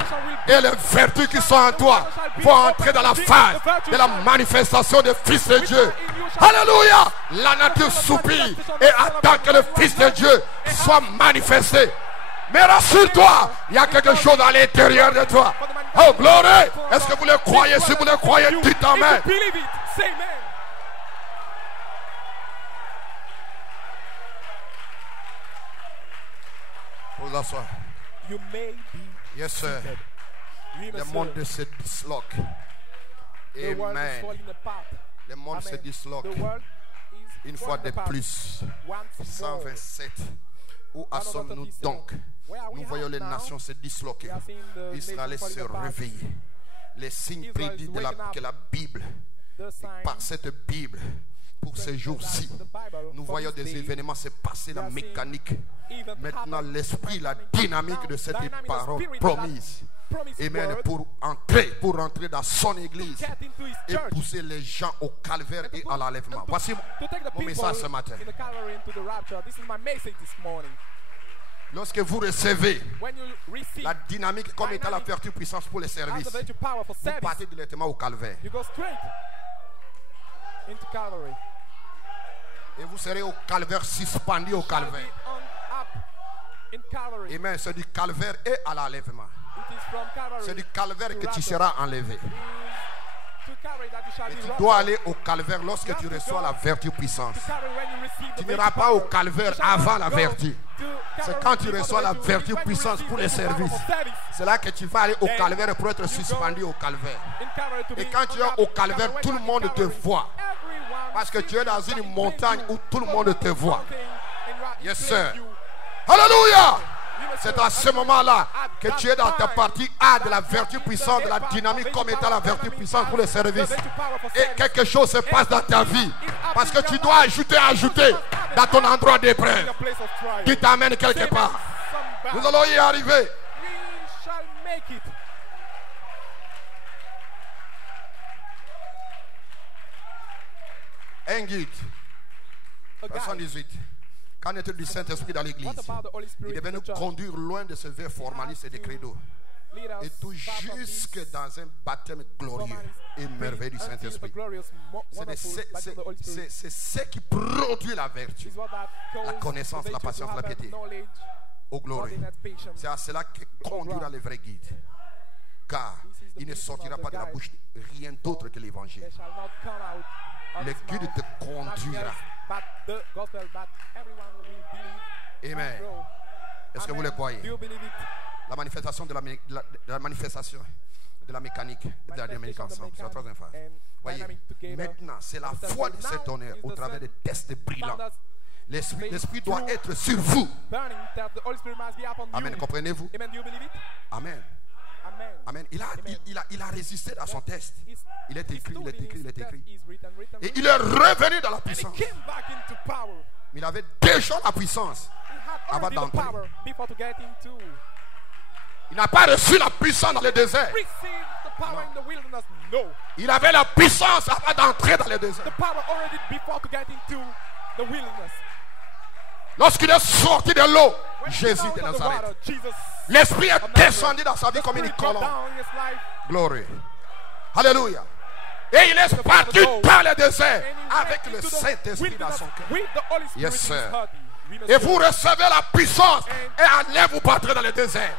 Et les vertus qui sont en toi vont entrer dans la phase de la manifestation du Fils de Dieu. Alléluia. La nature soupire et attend que le Fils de Dieu soit manifesté. Mais rassure-toi, il y a quelque chose à l'intérieur de toi. Oh gloire. Est-ce que vous le croyez? Si vous le croyez, dites amen. Vous asseoir. Yes sir. Le monde se disloque. Amen. Le monde se disloque. Une fois de plus. 127. Où sommes-nous donc? Nous voyons les nations se disloquer. Israël se réveiller. Les signes prédits que la Bible, par cette Bible, pour ces jours-ci, nous voyons des événements se passer, la mécanique. Maintenant, l'esprit, la dynamique de cette parole promise. Amen. Pour rentrer dans son église et pousser les gens au calvaire et à l'enlèvement. Voici mon message ce matin. Lorsque vous recevez la dynamique comme étant la vertu puissance pour les services, vous partez directement au calvaire. Et vous serez au calvaire, suspendu au calvaire. Amen. C'est du calvaire et à l'enlèvement. C'est du calvaire que tu seras enlevé. Et tu dois aller au calvaire lorsque tu reçois la vertu puissante. Tu n'iras pas au calvaire avant la vertu. C'est quand tu reçois la vertu puissance pour les services. C'est là que tu vas aller au calvaire pour être suspendu au calvaire. Et quand tu es au calvaire, tout le monde te voit. Parce que tu es dans une montagne où tout le monde te voit. Yes, sir. Alléluia. C'est à ce moment-là que tu es dans ta partie A de la vertu puissante, de la dynamique comme étant la vertu puissante pour les services. Et quelque chose se passe dans ta vie. Parce que tu dois ajouter dans ton endroit d'épreuve. Tu t'amènes quelque part. Nous allons y arriver. Un guide. Verset 18. Qu'en est-il du Saint-Esprit dans l'église? Il devait nous conduire loin de ce verre formaliste et des credos. Et tout jusque dans un baptême glorieux et merveilleux du Saint-Esprit. C'est ce qui produit la vertu, la connaissance, la patience, la piété. Au glorie. C'est à cela que conduira le vrai guide. Car il ne sortira pas de la bouche de rien d'autre que l'évangile. Le guide te conduira. Amen. Est-ce que vous le croyez? La manifestation de la manifestation de la mécanique et de la dynamique ensemble. C'est la troisième phase. Voyez, maintenant, c'est la foi de cet honneur au travers des tests brillants. L'Esprit doit être sur vous. Amen. Comprenez-vous? Amen. Amen. Il a résisté à son test. Il est écrit. Et il est revenu dans la puissance. Mais il avait déjà la puissance avant d'entrer. Il n'a pas reçu la puissance dans le désert. Non. Il avait la puissance avant d'entrer dans le désert. Lorsqu'il est sorti de l'eau, Jésus de Nazareth, l'Esprit est descendu dans sa vie comme une colombe. Glory. Alléluia. Et il est parti dans le désert avec le Saint-Esprit dans son cœur. Yes, sir. Et vous recevez la puissance et allez vous battre dans le désert.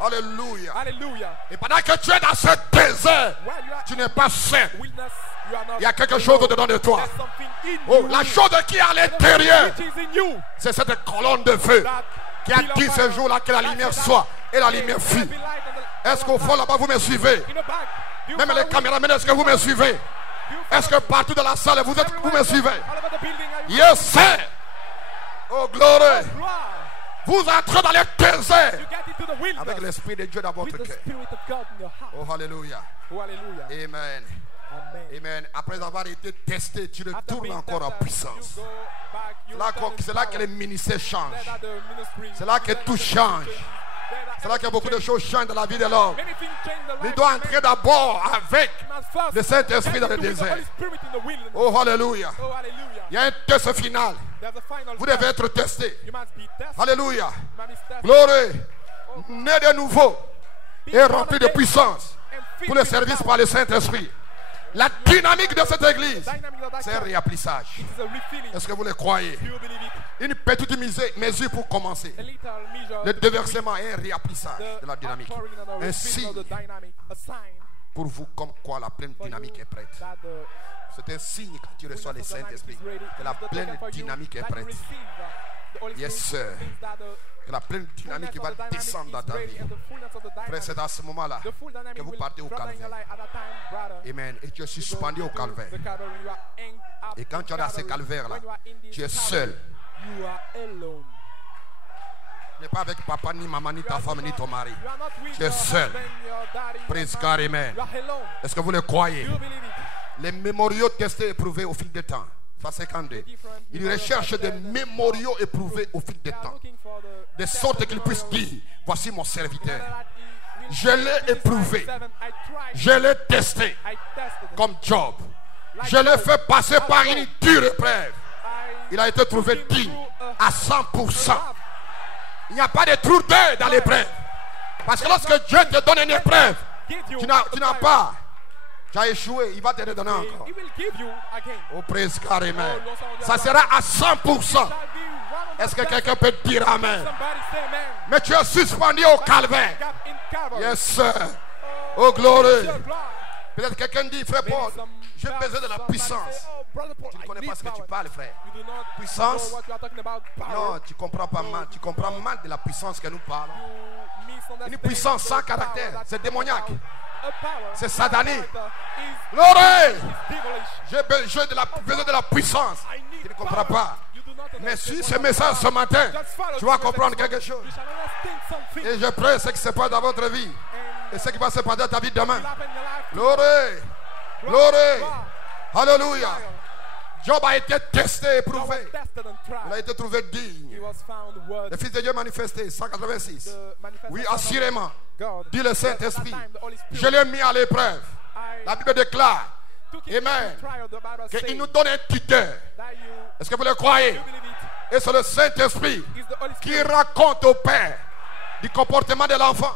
Alléluia. Et pendant que tu es dans ce désert, tu n'es pas sain. Il y a quelque chose dedans de toi. Oh, la chose qui est à l'intérieur, c'est cette colonne de feu qui a dit ce jour-là que la lumière soit. Et la lumière fut. Est-ce qu'au fond là-bas vous me suivez? Même les caméramans, est-ce que vous me suivez? Est-ce que partout dans la salle vous me suivez? Yes, sir. Oh, glory. Vous entrez dans le désert avec l'Esprit de Dieu dans votre cœur. Oh, alléluia. Amen. Amen. Après avoir été testé, tu retournes encore en puissance. C'est là que les ministères changent. C'est là que tout change. C'est là que beaucoup de choses changent dans la vie de l'homme. Il doit entrer d'abord avec le Saint-Esprit dans le désert. Oh, alléluia. Il y a un test final. Vous devez être testé. Alléluia. Gloire. Né de nouveau et rempli de puissance pour le service par le Saint-Esprit. La dynamique de cette église, c'est un réapplissage. Est-ce que vous le croyez? Une petite mesure pour commencer. Le déversement est un réapplissage de la dynamique. Un signe pour vous comme quoi la pleine dynamique est prête. C'est un signe quand tu reçois le Saint-Esprit que la pleine dynamique est prête. Yes, sir. Que la pleine dynamique va descendre dans ta vie. Frère, c'est à ce moment-là que vous partez au calvaire. Amen. Et tu es suspendu au calvaire. Et quand tu es dans ce calvaire-là, tu es seul. Tu n'es pas avec papa, ni maman, ni ta femme, ni ton mari. Tu es seul. Praise God, amen. Est-ce que vous le croyez? Les mémoriaux testés et éprouvés au fil du temps. Ça, 52. Il recherche des mémoriaux éprouvés au fil du temps. De sorte qu'il puisse dire: voici mon serviteur. Je l'ai éprouvé. Je l'ai testé. Comme Job. Je l'ai fait passer par une dure épreuve. Il a été trouvé digne à 100%. Il n'y a pas de trou d'air dans l'épreuve. Parce que lorsque Dieu te donne une épreuve, tu n'as pas. Tu as échoué, il va te redonner encore. Oh, praise God, amen. Ça sera à 100%. Est-ce que quelqu'un peut dire amen? Mais tu es suspendu au calvaire. Yes, sir. Oh, glory. Peut-être quelqu'un dit, frère Paul, j'ai besoin de la puissance. Tu ne connais pas ce que tu parles, frère. Puissance? Non, tu ne comprends pas mal. Tu comprends mal de la puissance que nous parlons. Une puissance sans caractère, c'est démoniaque. C'est satanique. Glory! J'ai besoin de la puissance. Tu ne comprends pas. Mais si ce message ce matin, tu vas comprendre quelque chose. Et je prie ce qui se passe dans votre vie. Et ce qui va se passer dans ta vie demain. Glory! Glory! Hallelujah! Job a été testé, éprouvé. Il a été trouvé digne. Le Fils de Dieu manifesté, 186. Oui, assurément, dit le Saint-Esprit, je l'ai mis à l'épreuve. La Bible déclare, amen, qu'il nous donne un tuteur. Est-ce que vous le croyez? Et c'est le Saint-Esprit qui raconte au Père du comportement de l'enfant.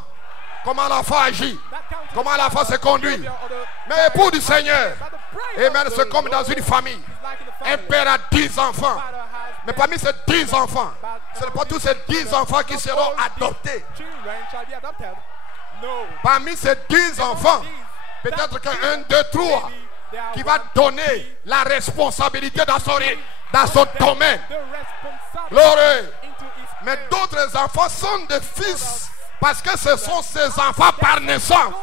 Comment l'enfant agit, comment l'enfant se conduit. Mais époux du Seigneur, amen, c'est comme dans une famille. Un père a 10 enfants. Mais parmi ces 10 enfants, ce n'est pas tous ces 10 enfants qui seront adoptés. Parmi ces 10 enfants, peut-être qu'un, 2, 3 qui va donner la responsabilité dans son domaine. Glory. Mais d'autres enfants sont des fils parce que ce sont ses enfants par naissance.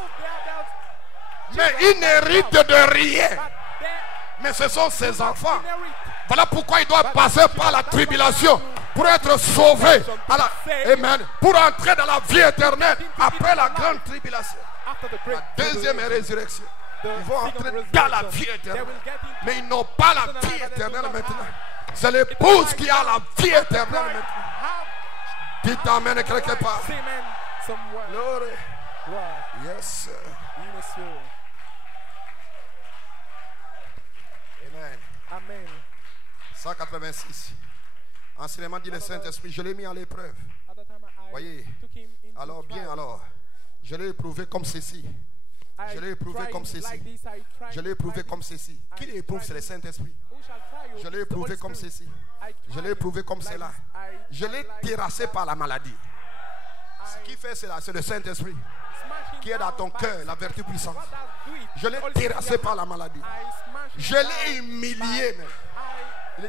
Mais ils n'héritent de rien. Mais ce sont ses enfants. Voilà pourquoi il doit passer par la tribulation pour être sauvé. Amen. Pour entrer dans la vie éternelle après la grande tribulation. La deuxième résurrection. Ils vont entrer dans la vie éternelle. Mais ils n'ont pas la vie éternelle maintenant. C'est l'épouse qui a la vie éternelle maintenant. Dites amen quelque part. Glory. Yes, sir. Amen. 186. Anciennement dit le Saint-Esprit, je l'ai mis à l'épreuve. Voyez. Alors bien, je l'ai éprouvé comme ceci. Je l'ai éprouvé comme ceci. Je l'ai éprouvé comme ceci. Qui l'éprouve? C'est le Saint-Esprit. Je l'ai éprouvé comme ceci. Je l'ai éprouvé comme cela. Je l'ai terrassé par la maladie. Ce qui fait cela, c'est le Saint-Esprit qui est dans ton cœur, la vertu puissante. Je l'ai terrassé par la maladie. Je l'ai humilié.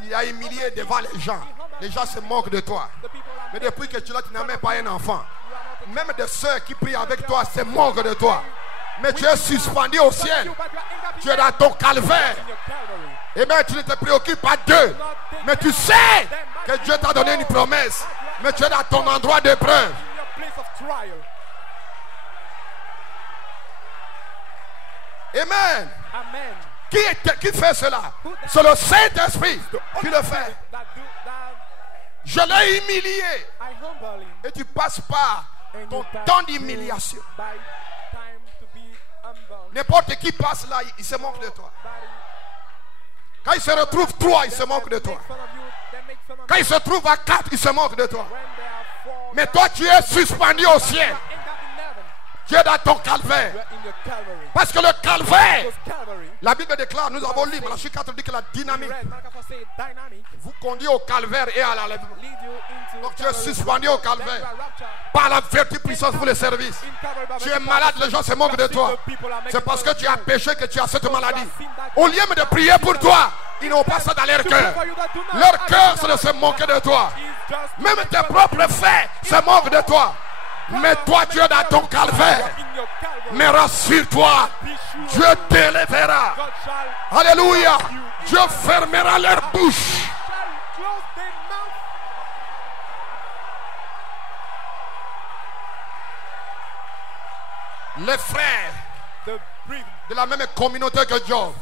Il a humilié devant les gens. Les gens se moquent de toi. Mais depuis que tu n'as même pas un enfant, même des soeurs qui prient avec toi se moquent de toi. Mais tu es suspendu au ciel. Tu es dans ton calvaire. Et bien tu ne te préoccupes pas d'eux. Mais tu sais que Dieu t'a donné une promesse. Mais tu es dans ton endroit d'épreuve. Amen. Qui fait cela? C'est le Saint-Esprit qui le fait. Je l'ai humilié. Et tu passes par ton temps d'humiliation. N'importe qui passe là, il se moque de toi. Quand il se retrouve 3, il se moque de toi. Quand il se trouve à 4, il se moque de toi. Mais toi, tu es suspendu au ciel. Tu es dans ton calvaire. Parce que le calvaire, la Bible déclare, nous avons lu, Malachie 4 dit que la dynamique vous conduit au calvaire et à l'enlèvement. Donc tu es suspendu au calvaire par la vertu puissance pour le service. Tu es malade, les gens se moquent de toi. C'est parce que tu as péché que tu as cette maladie. Au lieu de prier pour toi, ils n'ont pas ça dans leur cœur. Leur cœur, c'est de se moquer de toi. Même tes propres frères se moquent de toi. Mais toi, tu es dans ton calvaire. Mais rassure-toi, Dieu t'élèvera. Alléluia. Dieu fermera leur bouche. Les frères de la même communauté que Job,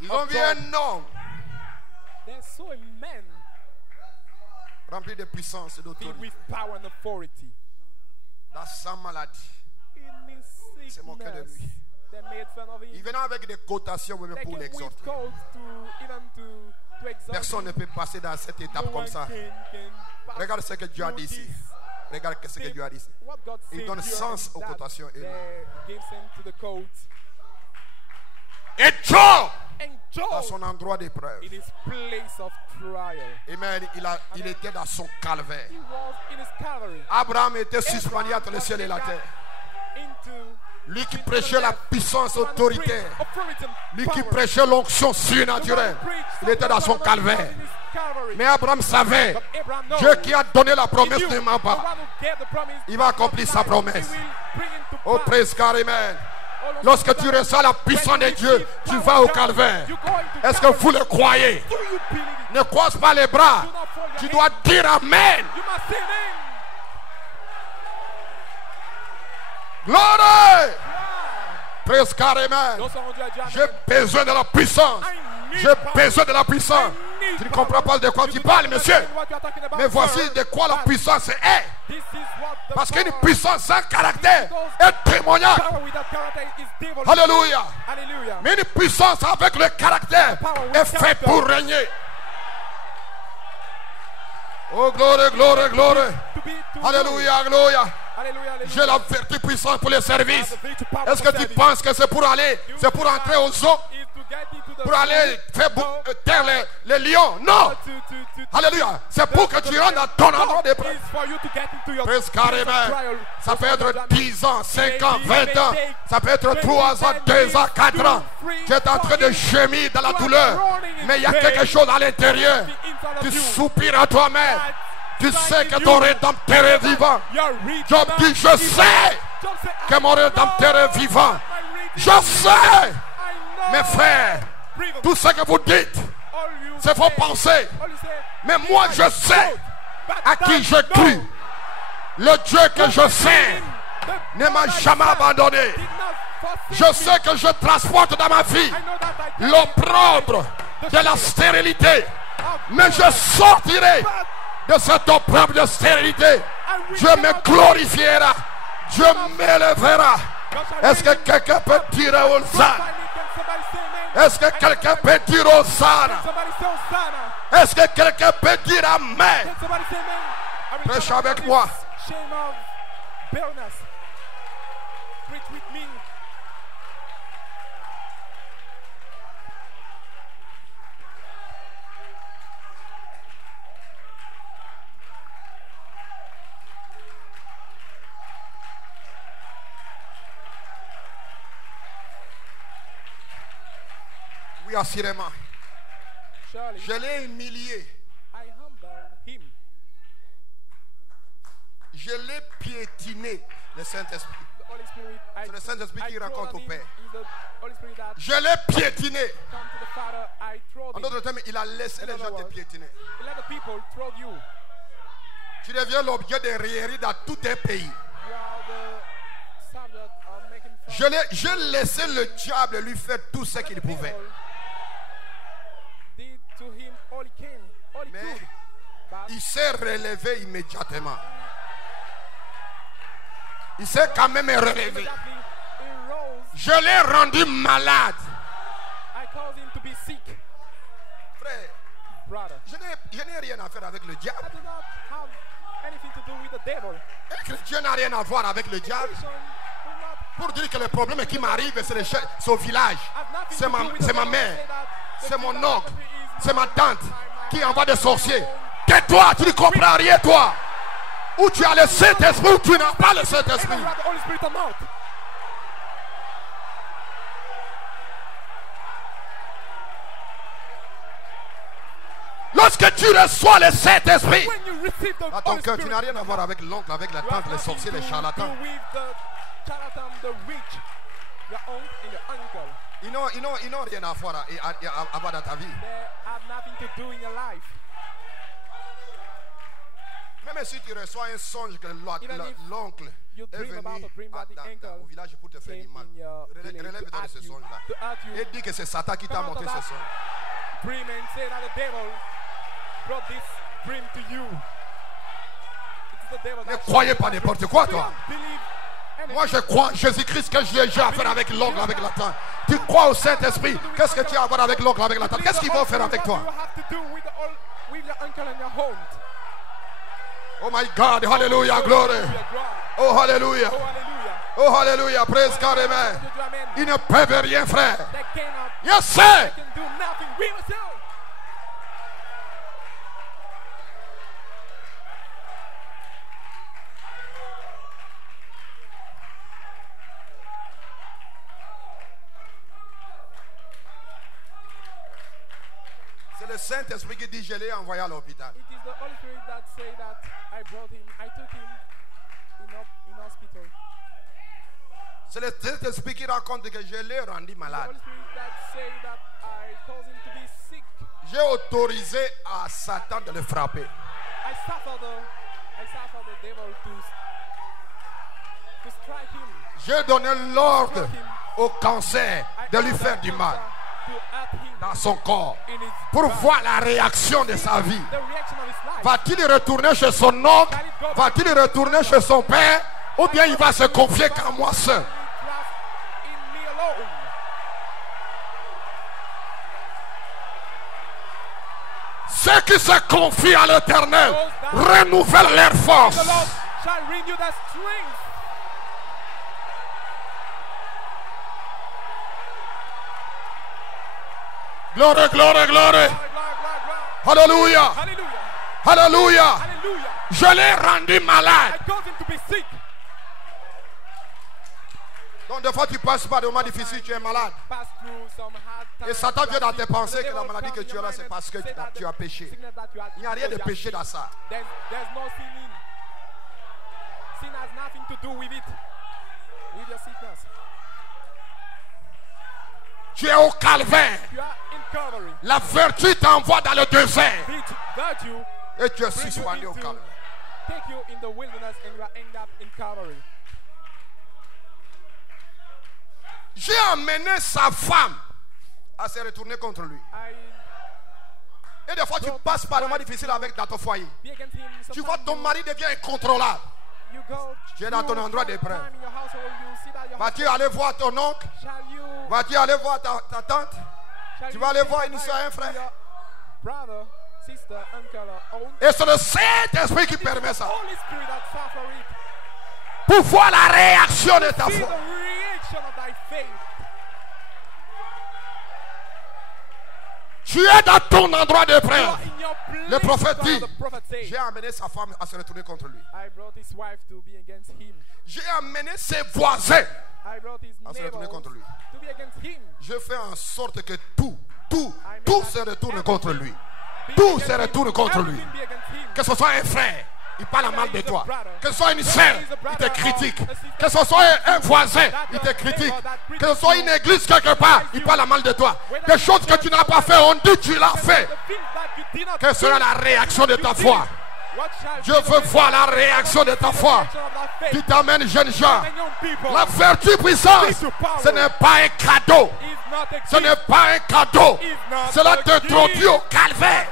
ils ont vu un homme rempli de puissance et d'autorité. Dans sa maladie, ils se moquaient de lui. Il venait avec des cotations même pour l'exhorter. Personne ne peut passer dans cette étape comme ça. Regarde ce que Dieu a dit ici. Regarde ce que Dieu a dit ici. Il donne sens aux cotations. Et Job à son endroit d'épreuve. Amen. Il était dans son calvaire. Abraham était suspendu entre le ciel et la terre. Lui qui prêchait la puissance autoritaire. Lui qui prêchait l'onction surnaturelle. Il était dans son calvaire. Mais Abraham savait, Dieu qui a donné la promesse ne ment pas. Il va accomplir sa promesse. Oh, praise God, amen. Lorsque tu reçois la puissance de Dieu, tu vas au calvaire. Est-ce que vous le croyez? Ne croise pas les bras. Tu dois dire amen. Glory! Praise God, amen. J'ai besoin de la puissance. J'ai besoin de la puissance. Tu ne comprends pas de quoi tu parles, monsieur. Mais voici de quoi la puissance est. Parce qu'une puissance sans caractère est démoniaque. Alléluia. Mais une puissance avec le caractère est faite pour régner. Oh, gloire, gloire, gloire. Alléluia, alléluia. J'ai la vertu puissante pour les services. Est-ce que tu penses que c'est pour aller, c'est pour entrer aux eaux, pour aller faire taire les lions? Non. Alléluia. C'est pour que tu rentres dans ton endroit d'épreuve. Presque carrément. Ça peut être 10 ans, 5 ans, 20 ans. Ça peut être 3 ans, 2 ans, 4 ans. Tu es en train de gémir dans la douleur. Mais il y a quelque chose à l'intérieur. Tu soupires à toi-même. Tu sais que ton rédempteur est vivant. Job dit, je sais que mon rédempteur est vivant. Je sais. Mes frères, tout ce que vous dites, c'est vos pensées. Mais moi, je sais à qui je crie. Le Dieu que je sers ne m'a jamais abandonné. Je sais que je transporte dans ma vie l'opprobre de la stérilité. Mais je sortirai de cet opprobre de stérilité. Dieu me glorifiera. Dieu m'élèvera. Est-ce que quelqu'un peut dire Hosanna? Est-ce que quelqu'un peut dire Hosanna? Est-ce que quelqu'un peut dire Amen? Prêche avec moi. Oui, assurément. Je l'ai humilié. Je l'ai piétiné, le Saint-Esprit. C'est le Saint-Esprit qui raconte au Père. Je l'ai piétiné. En d'autres termes, il a laissé les gens te piétiner. Tu deviens l'objet de raillerie dans tout un pays. J'ai laissé le diable lui faire tout ce qu'il pouvait. Mais il s'est relevé immédiatement. Il s'est quand même relevé. Je l'ai rendu malade. Frère, je n'ai rien à faire avec le diable. Un chrétien n'a rien à voir avec le diable. Pour dire que le problème qui m'arrive, c'est au village. C'est ma mère. C'est mon oncle. C'est ma tante qui envoie des sorciers. Tais-toi, tu ne comprends rien, toi. Ou tu as le Saint-Esprit ou tu n'as pas le Saint-Esprit. Lorsque tu reçois le Saint-Esprit, à ton cœur, tu n'as rien à voir avec l'oncle, avec la tante, les sorciers, les charlatans. Ils n'ont rien à voir dans ta vie. Même si tu reçois un songe que l'oncle est venu au village pour te faire du mal, relève-toi de ce songe-là. Et dis que c'est Satan qui t'a monté ce songe. Ne croyez pas n'importe quoi, toi. Moi je crois en Jésus-Christ que j'ai affaire avec l'oncle, avec la tante. Tu crois au Saint-Esprit. Qu'est-ce que tu as à voir avec l'oncle, avec la tante? Qu'est-ce qu'ils vont faire avec toi? Oh my God, hallelujah, glory. Oh hallelujah. Oh, alléluia, praise God, amen. Ils ne peuvent rien, frère. Yes, sir. C'est le Saint-Esprit qui dit je l'ai envoyé à l'hôpital. It is the Holy Spirit that say that I took him in hospital. C'est le Saint-Esprit qui raconte que je l'ai rendu malade. J'ai autorisé à Satan de le frapper. J'ai donné l'ordre au cancer de lui faire du mal dans son corps pour voir la réaction de sa vie. Va-t-il retourner chez son oncle? Va-t-il retourner chez son père? Ou bien il va se confier qu'à moi seul? Ceux qui se confient à l'Éternel renouvellent leur force. Gloire, gloire, gloire. Alléluia. Alléluia. Je l'ai rendu malade. Donc des fois tu passes par des moments difficiles, tu es malade. Et Satan vient dans tes pensées que la maladie que tu as là, c'est parce que tu as péché. Il n'y a rien de péché dans ça. Tu es au calvaire. La vertu t'envoie dans le désert. Et tu es suspendu au calvaire. J'ai amené sa femme à se retourner contre lui. Et des fois tu passes par des moments difficiles avec dans ton foyer. Tu vois ton mari devient incontrôlable. Tu es dans ton endroit d'épreuve. Vas-tu aller voir ton oncle? Vas-tu aller voir ta tante? Tu vas aller voir une soeur, un frère? Et c'est le Saint-Esprit qui permet ça. Pour voir la réaction de ta foi. Tu es dans ton endroit d'épreuve. Le prophète dit, j'ai amené sa femme à se retourner contre lui. J'ai amené ses voisins à se retourner contre lui. Je fais en sorte que tout se retourne contre lui. Tout se retourne contre lui. Que ce soit un frère, il parle mal de toi. Que ce soit une sœur, il te critique. Que ce soit un voisin, il te critique. Que ce soit une église quelque part, il parle mal de toi. Des choses que tu n'as pas fait, on dit que tu l'as fait. Quelle sera la réaction de ta foi? Je veux voir la réaction de ta foi. Qui t'amène, jeunes gens. La vertu puissante, ce n'est pas un cadeau. Ce n'est pas un cadeau. Cela t'introduit au calvaire.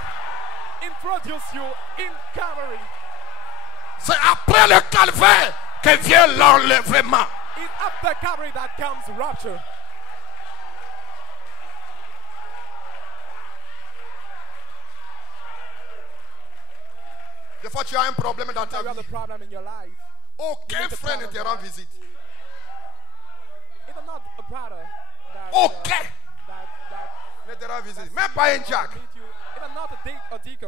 C'est après le calvaire que vient l'enlèvement. Des fois tu as un problème dans ta vie. Aucun frère ne te rend visite. Aucun ne te rend visite. Même pas un Jack.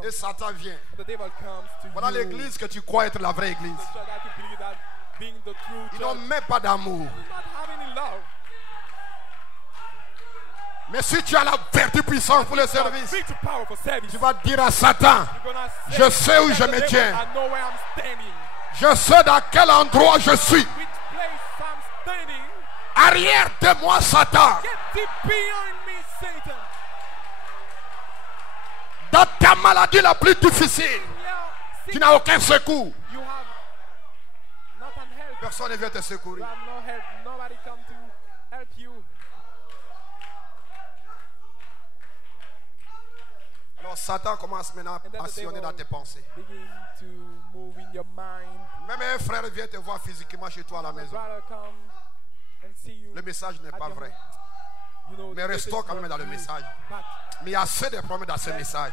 Et Satan vient. Voilà l'église que tu crois être la vraie église. Ils n'ont même pas d'amour. Mais si tu as la vertu puissante pour le service, tu vas dire à Satan, je sais où je me tiens. Je sais dans quel endroit je suis. Arrière de moi, Satan. Dans ta maladie la plus difficile, tu n'as aucun secours. Personne ne vient te secourir. Alors Satan commence maintenant à sillonner dans tes pensées. Même un frère vient te voir physiquement chez toi à la maison. Le message n'est pas vrai. Mais restons quand même dans le message. Mais il y a assez de problèmes dans ce message.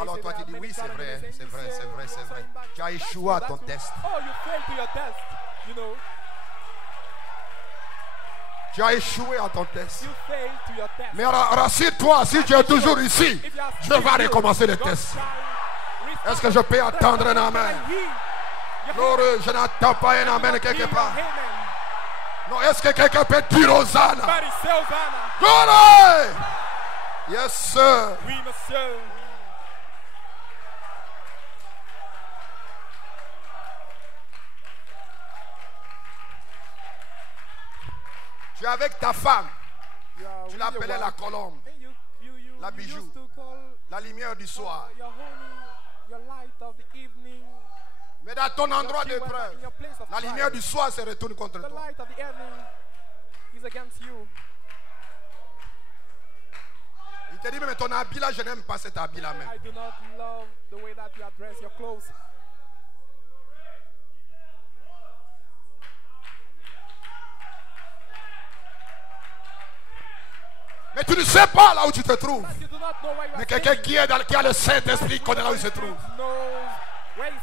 Alors toi tu dis oui, c'est vrai, c'est vrai, c'est vrai, c'est vrai. Tu as échoué à ton test. Tu as échoué à ton test. Mais rassure-toi, si tu es toujours ici, je vais recommencer le test. Est-ce que je peux attendre un amen? Glorieux, je n'attends pas un amen quelque part. Non, est-ce que quelqu'un peut dire Hosanna? Glory! Yes, sir. Oui, monsieur. Tu es avec ta femme. Tu l'appelais la colombe, la bijou, la lumière du soir. Mais dans ton endroit d'épreuve, la lumière du soir se retourne contre toi. Il te dit, mais ton habit là, je n'aime pas cet habit là même. Mais tu ne sais pas là où tu te trouves. Mais quelqu'un qui a le Saint-Esprit connaît là où il se trouve.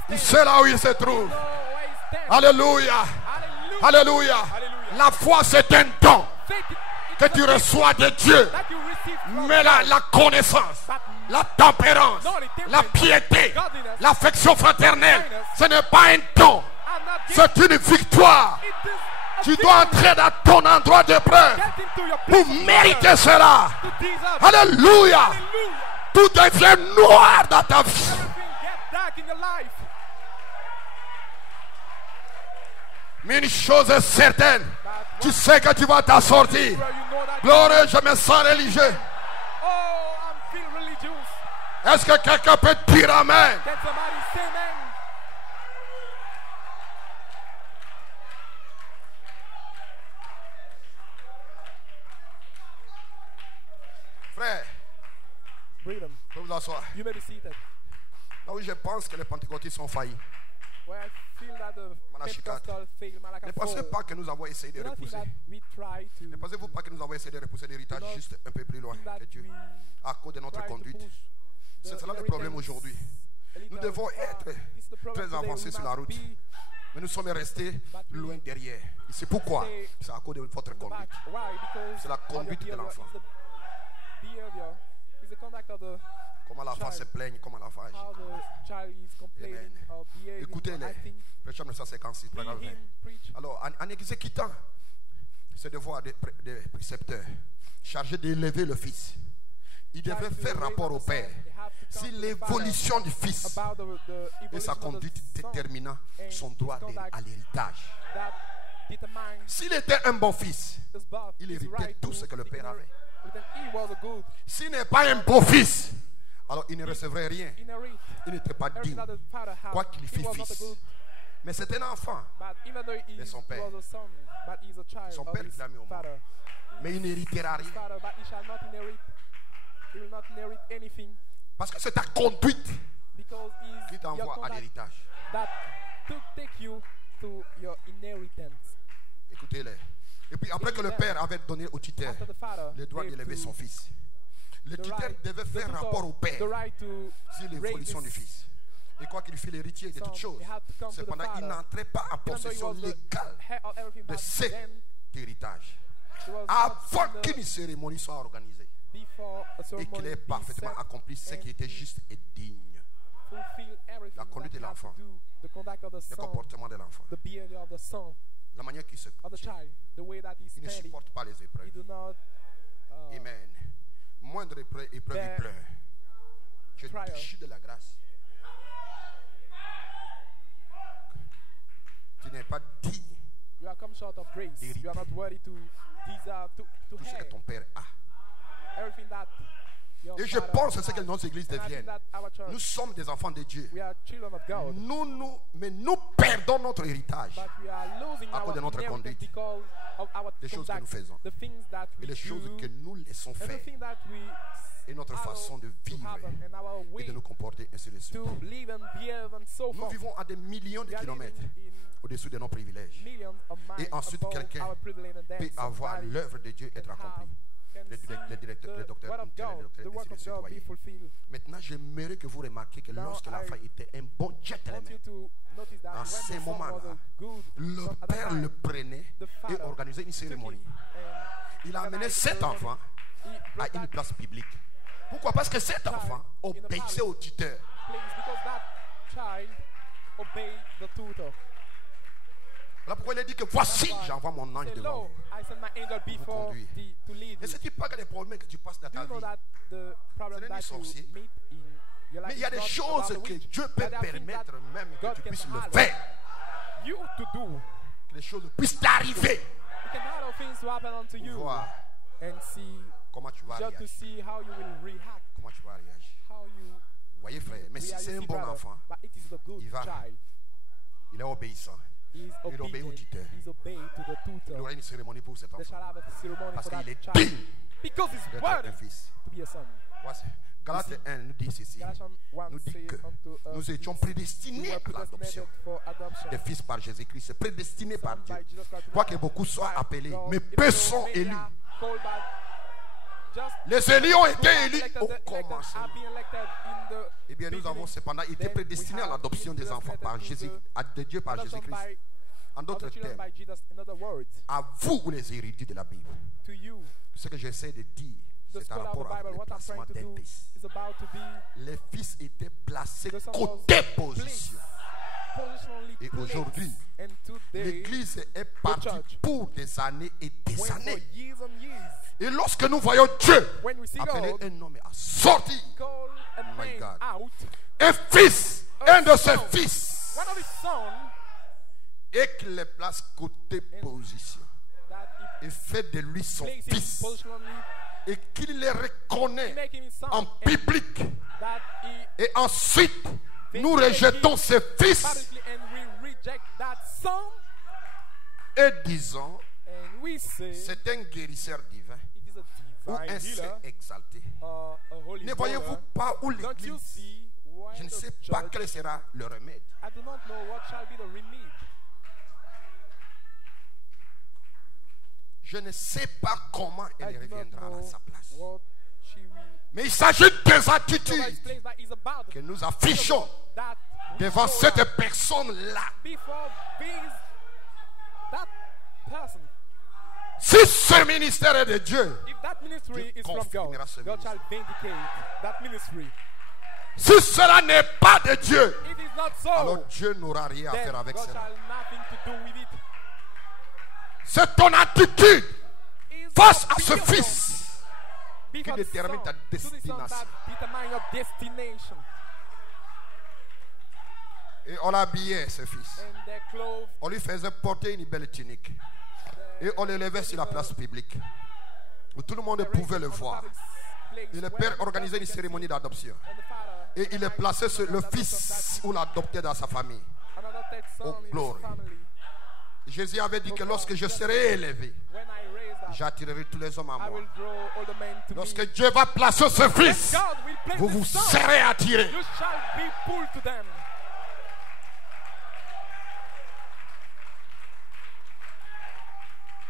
Il sait là où il se trouve. Alléluia. Alléluia. La foi, c'est un don que tu reçois de Dieu. Mais la connaissance, la tempérance, la piété, l'affection fraternelle, ce n'est pas un don. C'est une victoire. Tu dois entrer dans ton endroit de preuve pour mériter cela. Alléluia. Tout devient noir dans ta vie. Mais une chose est certaine, tu sais que tu vas t'en sortir. Glorieux, je me sens religieux. Est-ce que quelqu'un peut dire amen? Frère, vous vous asseoir. Là où je pense que les pentecôtistes sont faillis. Ne pensez pas que nous avons essayé de repousser. Ne pensez-vous pas que nous avons essayé de repousser l'héritage juste un peu plus loin que Dieu à cause de notre conduite? C'est cela le problème aujourd'hui. Nous devons être très avancés sur la route. Mais nous sommes restés loin derrière. Et c'est pourquoi? C'est à cause de votre conduite. C'est la conduite de l'enfant. Comment l'enfant se plaigne, comment l'enfant agit. Amen. Écoutez-les. Prêchons 956. Alors, en exécutant ce devoir de précepteur, chargé d'élever le fils, il devait faire rapport au père si l'évolution du fils et sa conduite déterminant son droit à l'héritage. S'il était un bon fils, il héritait tout ce que le père avait. S'il n'est pas un beau fils, alors il ne recevrait rien. Il n'était pas digne, quoi qu'il fît fils. Mais c'est un enfant de son père. Son père l'a mis au monde. Mais il n'héritera rien. Parce que c'est ta conduite qui t'envoie à l'héritage. Écoutez-les. Et puis après que le père avait donné au tuteur le droit d'élever son fils, le tuteur devait faire rapport au père sur l'évolution du fils. Et quoi qu'il fît l'héritier de toutes choses, cependant il n'entrait pas en possession légale de cet héritage avant qu'une cérémonie soit organisée et qu'il ait parfaitement accompli ce qui était juste et digne. La conduite de l'enfant, le comportement de l'enfant, la manière qu'il se tient. Il ne supporte pas les épreuves. Amen. Moindre épreuve, il pleure. Je déchire de la grâce. Tu n'es pas digne d'hériter tout ce que ton père a. Et je pense que c'est ce que nos églises deviennent. Nous sommes des enfants de Dieu. Mais nous perdons notre héritage à cause de notre conduite, des choses que nous faisons et les choses que nous laissons faire et notre façon de vivre et de nous comporter ainsi de suite. Nous vivons à des millions de kilomètres au-dessus de nos privilèges. Et ensuite quelqu'un peut avoir l'œuvre de Dieu être accomplie. le docteur, le citoyen. Maintenant, j'aimerais que vous remarquiez que lorsque la femme était un bon gentleman, en ces moments-là, le père le prenait et organisait une cérémonie. Il a amené 7 enfants à une place publique. Pourquoi? Parce que cet enfant obéissait au tuteur. Voilà pourquoi il a dit que voici, j'envoie mon ange devant vous. Vous conduire. Et ce n'est pas que les problèmes que tu passes dans ta vie. Ce n'est ni sorcier. Mais il y a des choses que Dieu peut permettre même que tu puisses le faire. Que les choses puissent t'arriver. Pour voir comment tu vas réagir. Comment tu vas réagir. Vous voyez frère, mais si c'est un bon enfant, il est obéissant. Il obéit au tuteur. Il aura une cérémonie pour cet enfant. Parce qu'il est digne d'être un fils. Galates 1 nous dit ceci. Nous dit que nous étions prédestinés à l'adoption des fils par Jésus-Christ. Prédestinés par Dieu. Quoique beaucoup soient appelés, mais peu sont élus. Les élus ont été élus au commencement. Eh bien, nous avons cependant été prédestinés à l'adoption des enfants par Jésus, de Dieu par Jésus-Christ. En d'autres termes, à vous les érudits de la Bible, ce que j'essaie de dire, c'est en rapport avec le placement des fils. Les fils étaient placés côté position. Et aujourd'hui, l'Église est partie pour des années et des années. Et lorsque nous voyons Dieu appeler un homme à sortir, my God, un fils, un de ses fils, et qu'il les place côté position, et fait de lui son fils, et qu'il les reconnaît en public, et ensuite nous rejetons ses fils et disons c'est un guérisseur divin ou un saint exalté. Ne voyez-vous pas où l'Église, je ne sais pas quel sera le remède. Je ne sais pas comment elle reviendra à sa place. Mais il s'agit des attitudes que nous affichons devant cette personne-là. Si ce ministère est de Dieu, Dieu confirmera ce ministère. Si cela n'est pas de Dieu, alors Dieu n'aura rien à faire avec cela. C'est ton attitude face à ce fils qui détermine ta destination. Et on l'habillait, ce fils. On lui faisait porter une belle tunique. Et on l'élevait sur la place publique, où tout le monde pouvait le voir. Et le père organisait une cérémonie d'adoption. Et il est placé sur le fils ou l'adopté dans sa famille. Oh, gloire. Jésus avait dit que lorsque je serai élevé, j'attirerai tous les hommes à moi. Lorsque Dieu va placer ce fils, vous vous serez attirés.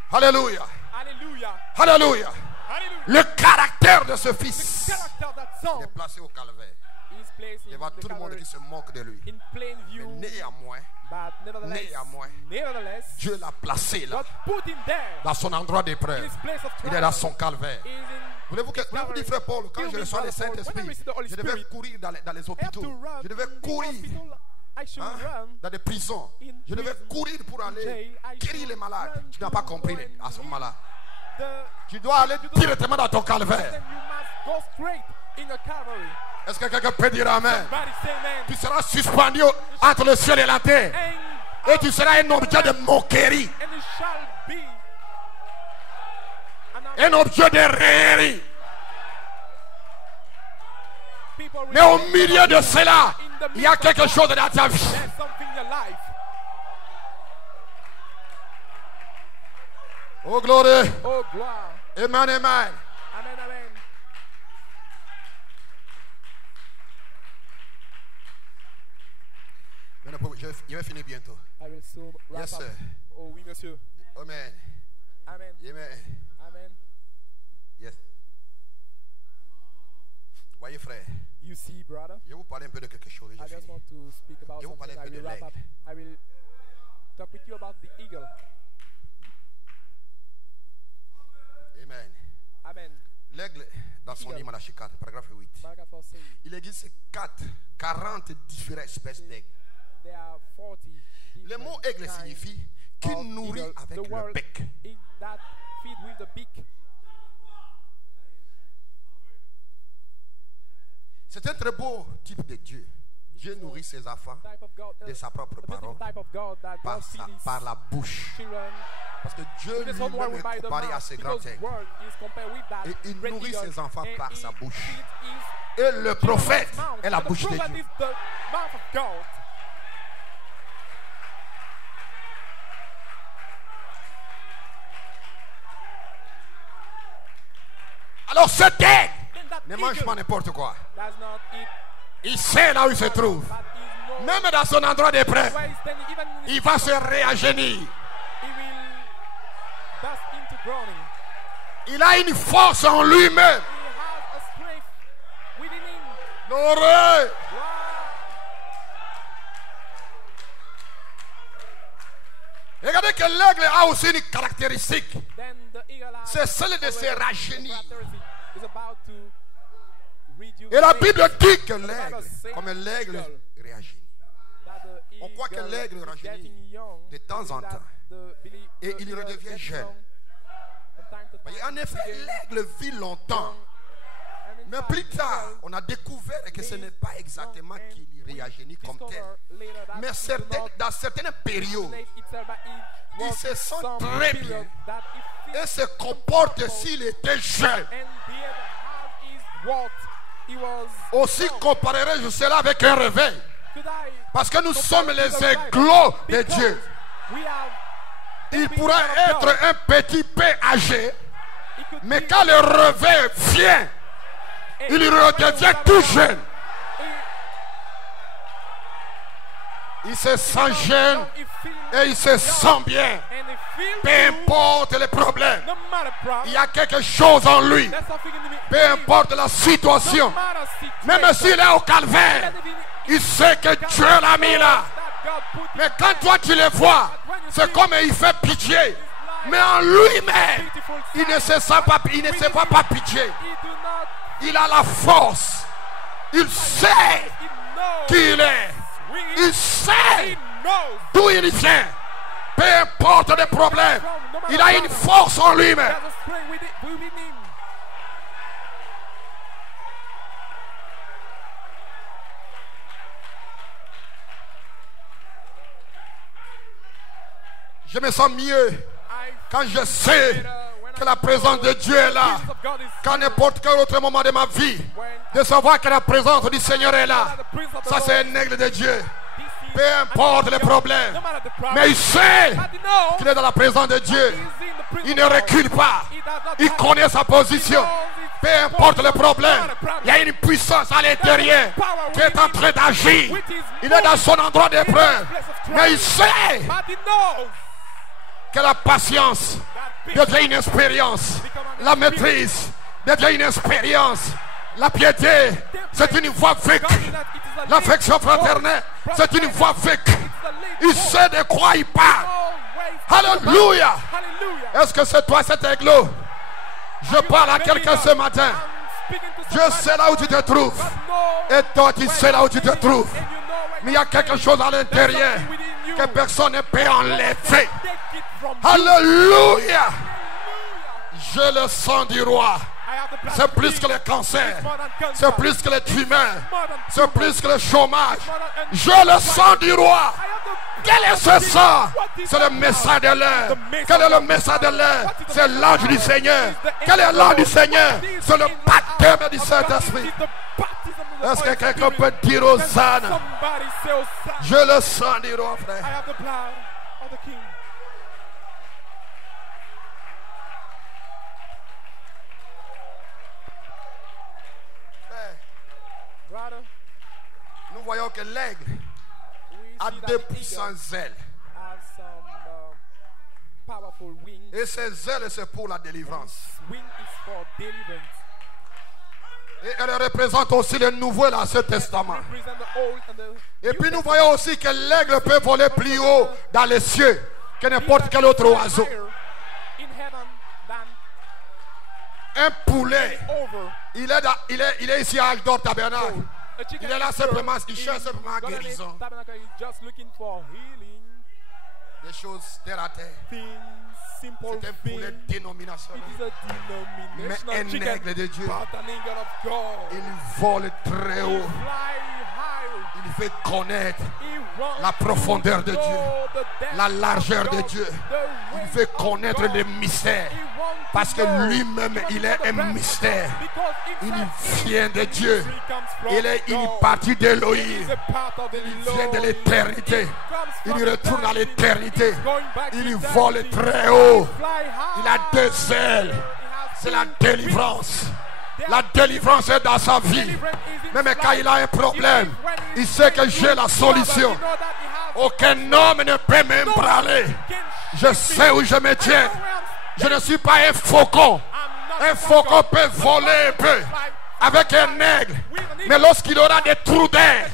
Alléluia. Alléluia. Le caractère de ce fils est placé au calvaire devant tout le monde qui se moque de lui. Mais néanmoins, Dieu l'a placé là, dans son endroit d'épreuve. Il est dans son calvaire. Voulez-vous dire, frère Paul, quand je reçois le Saint-Esprit, je devais courir dans les hôpitaux. Je devais courir dans des prisons. Je devais courir pour aller guérir les malades. Tu n'as pas compris à ce moment-là. Tu dois aller directement dans ton calvaire. Est-ce que quelqu'un peut dire amen? Tu seras suspendu entre le ciel et la terre. Et tu seras un objet de moquerie. Un objet de raillerie. Mais au milieu de cela, il y a quelque chose dans ta vie. Oh gloire. Amen, amen. Je vais finir bientôt. Yes, sir. Oh oui, monsieur. Amen. Amen. Amen. Amen. Yes. Voyez, frère. You see, brother. Je vais vous parler un peu de quelque chose. I just want to speak about something. I will wrap up. I will talk with you about the eagle. Amen. Amen. L'aigle, dans son livre Malachie 4, paragraphe 8, il existe 40 différentes espèces d'aigles. Le mot aigle signifie qui nourrit avec le bec. C'est un très beau type de Dieu. Dieu nourrit ses enfants de sa propre parole, par la bouche. Parce que Dieu lui-même est comparé à ses grands aigles. Et il nourrit ses enfants par sa bouche. Et le prophète est la bouche de Dieu. Alors cet aigle ne mange pas n'importe quoi. Il sait là où il se trouve. Même dans son endroit de près, il va se réagenir. Il a une force en lui-même. L'oreille. Regardez que l'aigle a aussi une caractéristique. C'est celle de se rajeunir. Et la Bible dit que l'aigle, comme l'aigle réagit. On croit que l'aigle rajeunit de temps en temps. Et il redevient jeune. En effet, l'aigle vit longtemps. Mais plus tard, on a découvert que ce n'est pas exactement qu'il réagit comme tel. Mais dans certaines périodes, il se sent très bien et se comporte s'il était jeune. Aussi comparerai-je cela avec un réveil. Parce que nous sommes les éclos de Dieu. Il pourrait être un petit peu âgé, mais quand le réveil vient, il redevient tout jeune. Il se sent jeune et il se sent bien. Peu importe les problèmes, il y a quelque chose en lui. Peu importe la situation, même s'il est au calvaire, il sait que Dieu l'a mis là. Mais quand toi tu le vois, c'est comme il fait pitié. Mais en lui-même, il ne se sent pas, il ne se voit pas pitié. Il a la force. Il sait qui il est. Il sait d'où il vient. Peu importe les problèmes, il a une force en lui-même. Je me sens mieux quand je sais que la présence de Dieu est là. Qu'à n'importe quel autre moment de ma vie, de savoir que la présence du Seigneur est là. Ça, c'est un aigle de Dieu. Peu importe les problèmes, mais il sait qu'il est dans la présence de Dieu. Il ne recule pas. Il connaît sa position. Peu importe les problèmes, il y a une puissance à l'intérieur qui est en train d'agir. Il est dans son endroit d'épreuve, mais il sait que la patience devient une expérience. La maîtrise devient une expérience. La piété, c'est une voie vécue. L'affection fraternelle, c'est une voie vécue. Il sait de quoi il parle. Alléluia. Est-ce que c'est toi cet aigle? Je parle à quelqu'un ce matin. Je sais là où tu te trouves. Et toi tu sais là où tu te trouves. Mais il y a quelque chose à l'intérieur que personne ne peut enlever. Alléluia. Je le sens du roi. C'est plus que le cancer. C'est plus que les tumeurs. C'est plus que le chômage. Je le sens du roi. Quel est ce sang? C'est le message de l'heure. Quel est le message de l'heure? C'est l'ange du Seigneur. Quel est l'ange du Seigneur? C'est le baptême du Saint-Esprit. Est-ce que quelqu'un peut dire Hosanna? Je le sens du roi, frère. Nous voyons que l'aigle a 2 puissantes ailes. Et ses ailes, c'est pour la délivrance. Et elle représente aussi le Nouveau et l'Ancien Testament. Et puis nous voyons aussi que l'aigle peut voler plus haut dans les cieux que n'importe quel autre oiseau. Un poulet, il est ici à Aldor Tabernacle. Il est là simplement, il cherche simplement guérison. Des choses terre à terre. C'est un poulet dénominationnel. Mais un aigle de Dieu. Il vole très haut. Il fait connaître la profondeur de Dieu, la largeur de Dieu. Il fait connaître les mystères. Parce que lui-même, il est un mystère. Il vient de Dieu. Il est une partie d'Élohim. Il vient de l'éternité. Il retourne à l'éternité. Il vole très haut. Il a deux ailes. C'est la délivrance. La délivrance est dans sa vie. Même quand il a un problème, il sait que j'ai la solution. Aucun homme ne peut m'ébranler. Je sais où je me tiens. Je ne suis pas un faucon. Un faucon peut voler un peu avec un aigle. Mais lorsqu'il aura des trous d'air,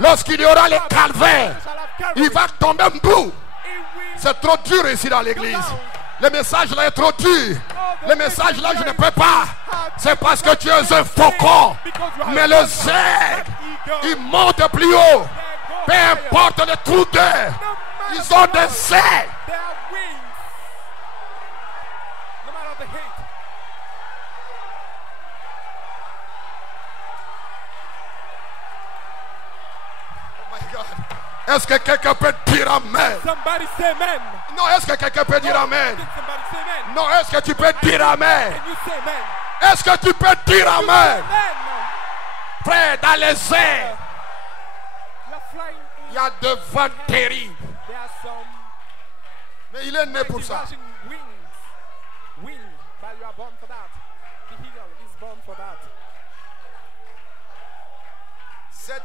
lorsqu'il y aura les calvaires, il va tomber en bout. C'est trop dur ici dans l'église. Le message là est trop dur. Le message là je ne peux pas. C'est parce que tu es un faucon. Mais le aigle, il monte plus haut. Peu importe les trous d'air, ils ont des ailes. Est-ce que quelqu'un peut dire amen? Non, est-ce que quelqu'un peut dire amen? Non, est-ce que tu peux dire amen? Est-ce que tu peux dire amen? Frère, dans les airs, il y a des vents terribles. Mais il est né pour ça. C'est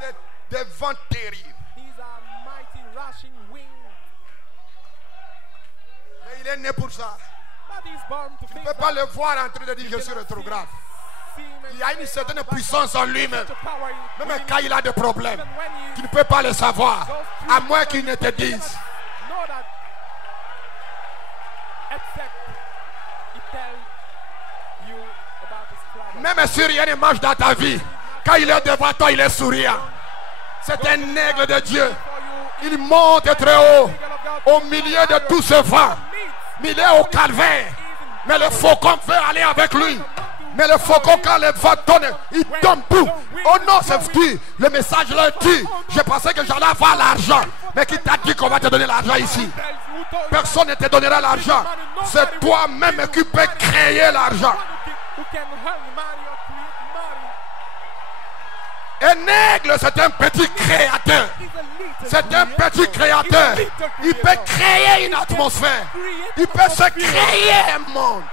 des vents terribles. Mais il est né pour ça. Tu ne peux pas le voir en train de dire je suis rétrograde. Il y a une certaine puissance en lui-même. Même quand il a des problèmes, tu ne peux pas le savoir. À moins qu'il ne te dise. Même si rien ne marche dans ta vie, quand il est devant toi, il est souriant. C'est un aigle de Dieu. Il monte très haut, au milieu de tout ce vent. Mais il est au calvaire. Mais le faucon veut aller avec lui. Mais le faucon, quand le vent tourne, il tombe tout. Oh non, c'est qui? Le message leur dit. Je pensais que j'allais avoir l'argent. Mais qui t'a dit qu'on va te donner l'argent ici? Personne ne te donnera l'argent. C'est toi-même qui peux créer l'argent. Un aigle, c'est un petit créateur. C'est un petit créateur. Il peut créer une atmosphère. Il peut se créer un monde.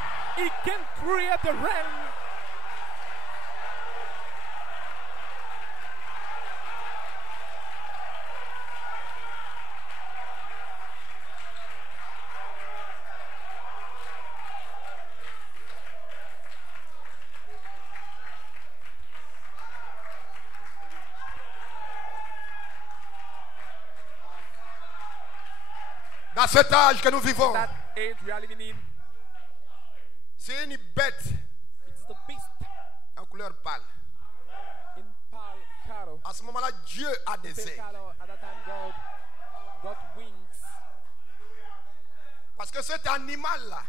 Dans cet âge que nous vivons, c'est une bête en couleur pâle. À ce moment-là, Dieu a des ailes. Parce que cet animal-là,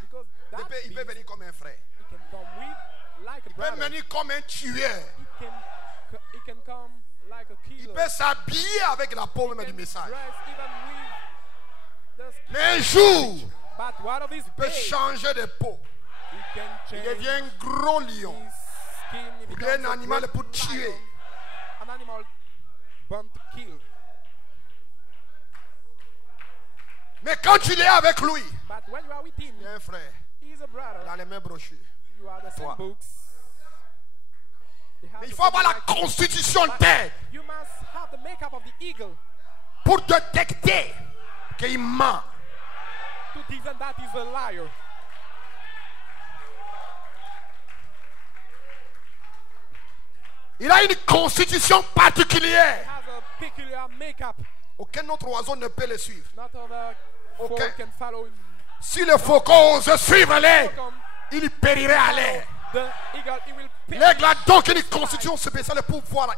il peut venir comme un frère. Il peut venir comme un tueur. Il peut s'habiller avec la peau même du message. Mais un jour, il peut changer de peau. Il devient un gros lion. Il devient un animal pour tuer. Mais quand tu es avec lui, il y a un frère dans les mêmes brochures. Toi. Mais il faut avoir la constitution d'aigle pour détecter qu'il ment. to this and that is a liar. Il a une constitution particulière. He has a peculiar makeup. Aucun autre oiseau ne peut le suivre. Not other folk can follow him. Si le faucon ose suivre l'aigle, il périrait à l'air. L'aigle a donc une constitution spéciale pour pouvoir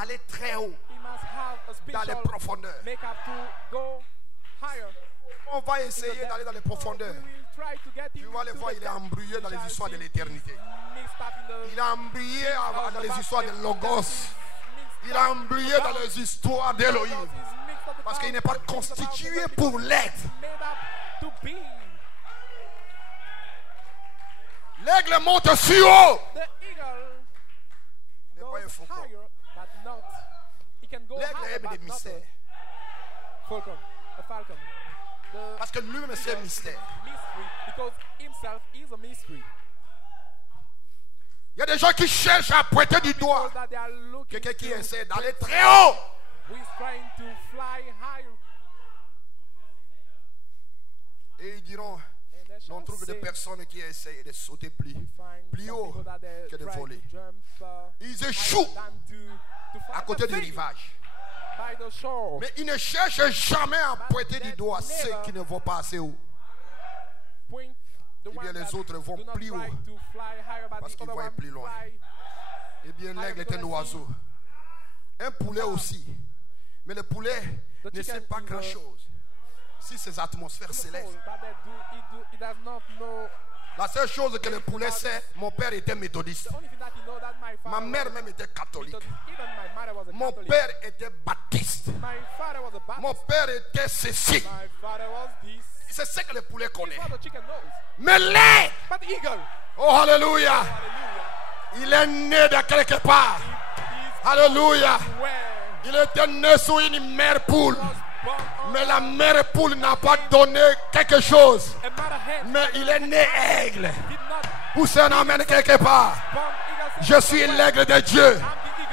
aller très haut dans les profondeurs. On va essayer d'aller dans les profondeurs. Tu vas le voir, il est embrouillé dans les histoires de l'éternité. Il est embrouillé dans les histoires de Logos. Il est embrouillé dans les histoires d'Élohim. Parce qu'il n'est pas constitué pour l'être. L'aigle monte si haut. n'est pas un faucon. L'aigle aime les mystères. Parce que lui-même c'est un mystère. Il y a des gens qui cherchent à pointer du doigt quelqu'un qui essaie d'aller très haut. Et ils diront, on trouve des personnes qui essaient de sauter plus haut que de voler. Ils échouent à côté du rivage. Mais ils ne cherchent jamais à pointer du doigt ceux qui ne vont pas assez haut. Eh bien, les autres vont plus haut parce qu'ils voient plus loin. Eh bien, l'aigle est un oiseau. Un poulet aussi. Mais le poulet ne sait pas grand-chose. Si ces atmosphères s'élèvent. La seule chose que le poulet sait, mon père était méthodiste. Ma mère même était catholique. Mon père était baptiste. Mon père était ceci. C'est ce que le poulet connaît. Mais l'aigle, oh alléluia, il est né de quelque part. Alléluia. Il était né sous une mère poule. Mais la mère poule n'a pas donné quelque chose. Mais il est né aigle. Poussez un amen quelque part. Je suis l'aigle de Dieu.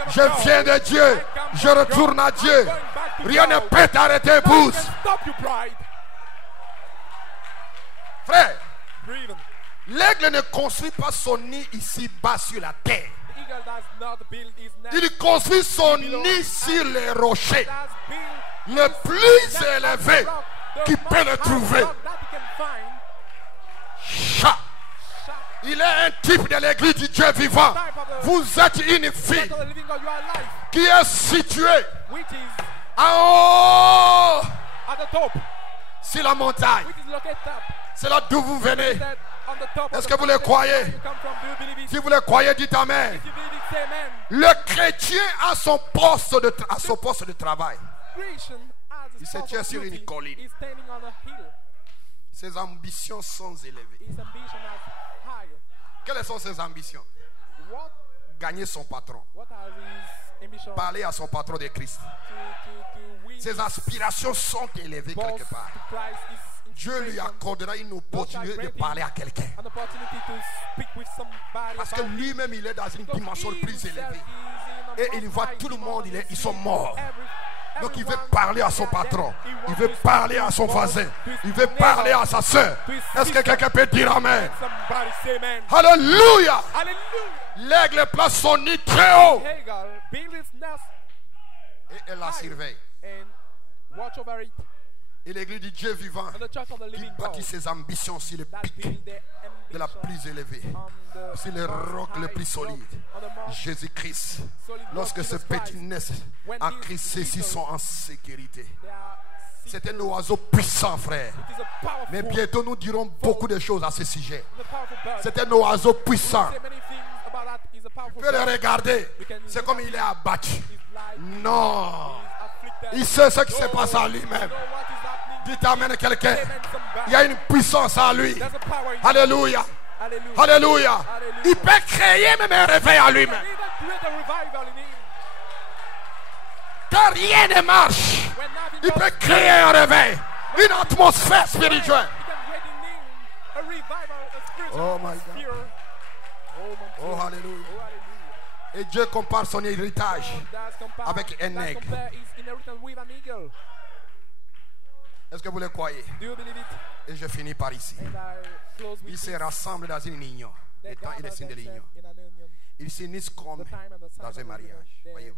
Je viens de Dieu. Je retourne à Dieu. Rien ne peut t'arrêter, pousse. Frère, l'aigle ne construit pas son nid ici-bas sur la terre. Il construit son nid sur les rochers. Le plus élevé qui peut le trouver. Chat. Il est un type de l'église du Dieu vivant. Vous êtes une fille qui est située en haut sur la montagne. C'est là d'où vous venez. Est-ce que vous le croyez? Si vous le croyez, dites amen. Le chrétien a son poste de travail. Il se tient sur une colline. Ses ambitions sont élevées. Quelles sont ses ambitions? Gagner son patron. Parler à son patron de Christ. Ses aspirations sont élevées quelque part. Dieu lui accordera une opportunité de parler à quelqu'un. Parce que lui-même, il est dans une dimension plus élevée. Et il voit tout le monde, ils sont morts. Donc il veut parler à son patron. Il veut parler à son voisin. Il veut parler à sa soeur. Est-ce que quelqu'un peut dire amen? Alléluia. L'aigle place son nid très haut. Et elle la surveille. Et l'église du Dieu vivant qui bâtit ses ambitions sur le pic de la plus élevée, sur le roc le plus solide, Jésus-Christ. Lorsque ce petit naissent en Christ, ceux-ci sont en sécurité. C'est un oiseau puissant, frère. Mais bientôt nous dirons beaucoup de choses à ce sujet. C'est un oiseau puissant. Tu peux le regarder. C'est comme il est abattu. Non. Il sait ce qui se passe à lui-même. Dites amen quelqu'un. Il y a une puissance à lui. Alléluia. Alléluia. Il peut créer même un réveil à lui-même. Quand rien ne marche, il peut créer un réveil. Une atmosphère spirituelle. Oh my God. Oh alléluia. Et Dieu compare son héritage avec un aigle. Est-ce que vous le croyez? Et je finis par ici. Ils se rassemblent dans une union. Le temps et les signes de l'union. Ils s'unissent comme dans un mariage. Voyez-vous.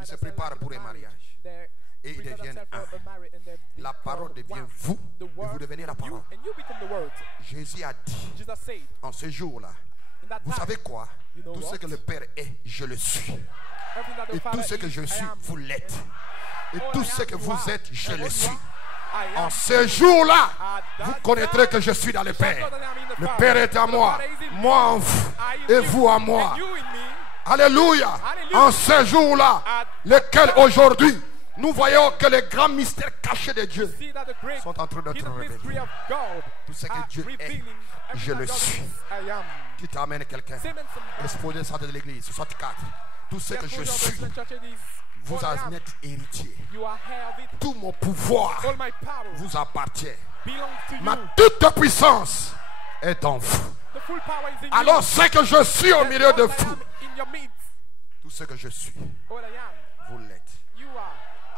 Ils se préparent pour un mariage. Et ils deviennent un. La parole devient vous. Et vous devenez la parole. Jésus a dit en ce jour-là, vous savez quoi? Tout ce que le Père est, je le suis. Et tout ce que je suis, vous l'êtes. Et tout ce que vous êtes, je le suis. En ce jour-là, vous connaîtrez que je suis dans le Père. Le Père est à moi, moi en vous, et vous en moi. Alléluia. En ce jour-là, lequel aujourd'hui, nous voyons que les grands mystères cachés de Dieu sont en train d'être révélés. Tout ce que Dieu est, je le suis. Qui t'amène quelqu'un? Exposez ça de l'église, 64. Tout ce que je suis, vous en êtes héritier. Tout mon pouvoir vous appartient. Ma toute puissance est en vous. Alors ce que je suis au milieu de vous, tout ce que je suis, vous l'êtes.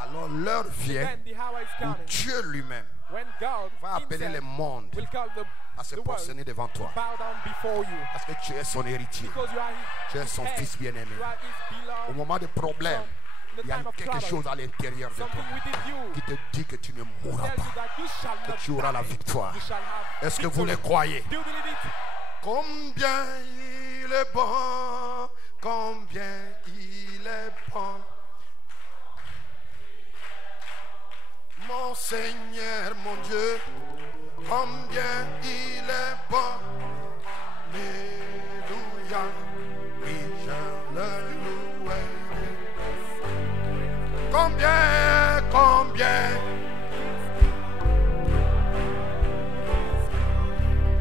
Alors l'heure vient où Dieu lui-même va appeler le monde à se prosterner devant toi. Parce que tu es son héritier. Tu es son fils bien-aimé. Au moment des problèmes, il y a quelque chose à l'intérieur de toi qui te dit que tu ne mourras pas, que tu auras la victoire. Est-ce que vous le croyez? Combien il est bon, combien il est bon. Mon Seigneur, mon Dieu, combien il est bon. Alléluia, oui, je le louerai. Combien, combien.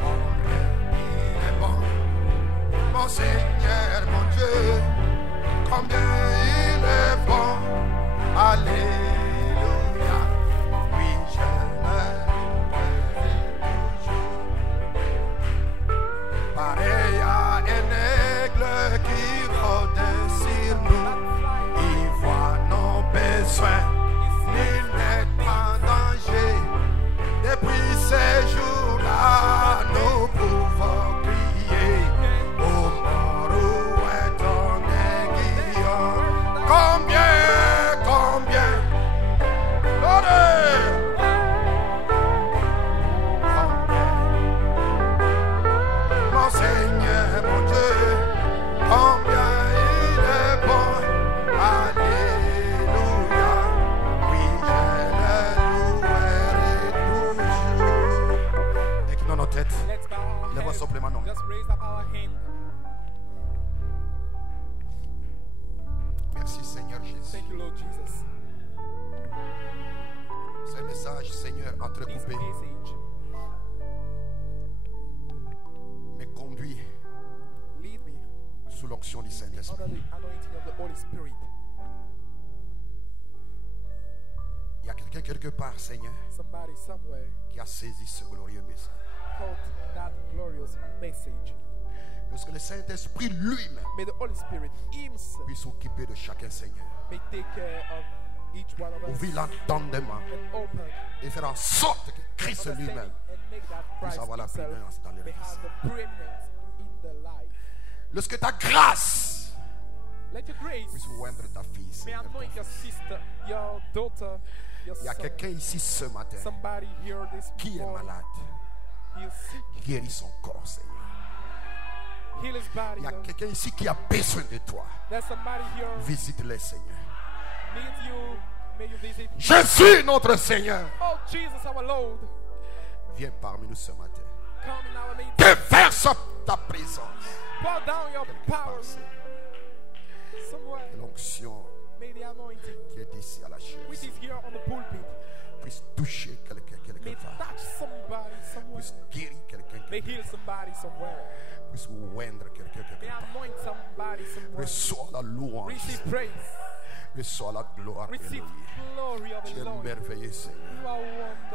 Combien il est bon. Mon Seigneur, mon Dieu, combien il est bon. Alléluia. Pareil à un aigle qui rôde sur nous, il voit nos besoins, il n'est pas en danger. Depuis ces jours-là, nous pouvons crier, ô mort, où est ton aiguillon? Combien, combien, Seigneur, mon Dieu, combien il est bon. Alléluia. Oui, je le louerai toujours. Inclinons nos têtes. Lève simplement nos mains. Merci, Seigneur Jésus. Thank you, Lord Jesus. Ce message, Seigneur, entrecoupé me conduit sous l'onction du Saint-Esprit. Il y a quelqu'un quelque part, Seigneur, qui a saisi ce glorieux message. Lorsque le Saint-Esprit lui-même puisse s'occuper de chacun, Seigneur, ouvrir l'entendement et faire en sorte que Christ lui-même puisse avoir la prééminence dans l'Église. Lorsque ta grâce puisse oindre ta fille, Seigneur, il y a quelqu'un ici ce matin qui est malade. Guéris son corps, Seigneur. Il y a quelqu'un ici qui a besoin de toi. Visite-les, Seigneur. Jésus, notre Seigneur, viens parmi nous ce matin. Déverse ta présence. L'onction qui est ici à la chaise puisse toucher quelqu'un quelque part. Puisse guérir quelqu'un quelque part. Puisse oindre quelqu'un quelque part. Reçois la louange. Reçois la gloire. Tu es merveilleux, Seigneur.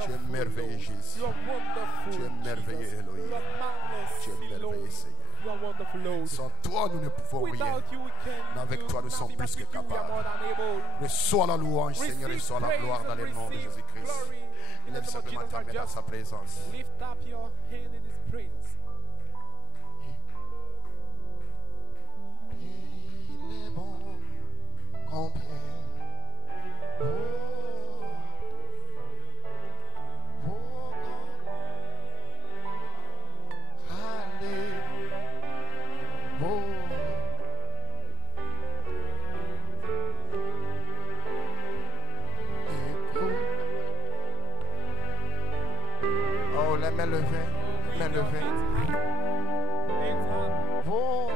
Tu es merveilleux, Jésus. Tu es merveilleux, Elohim. Tu es merveilleux, Seigneur. Sans toi, nous ne pouvons rien. Mais avec toi, nous sommes plus que capables. Reçois la louange, Seigneur, et reçois la gloire dans le nom de Jésus-Christ. Lève simplement ta main dans sa présence. Lift up your hand in His presence. Il est bon, combien les mains levées, mains levées. Oh,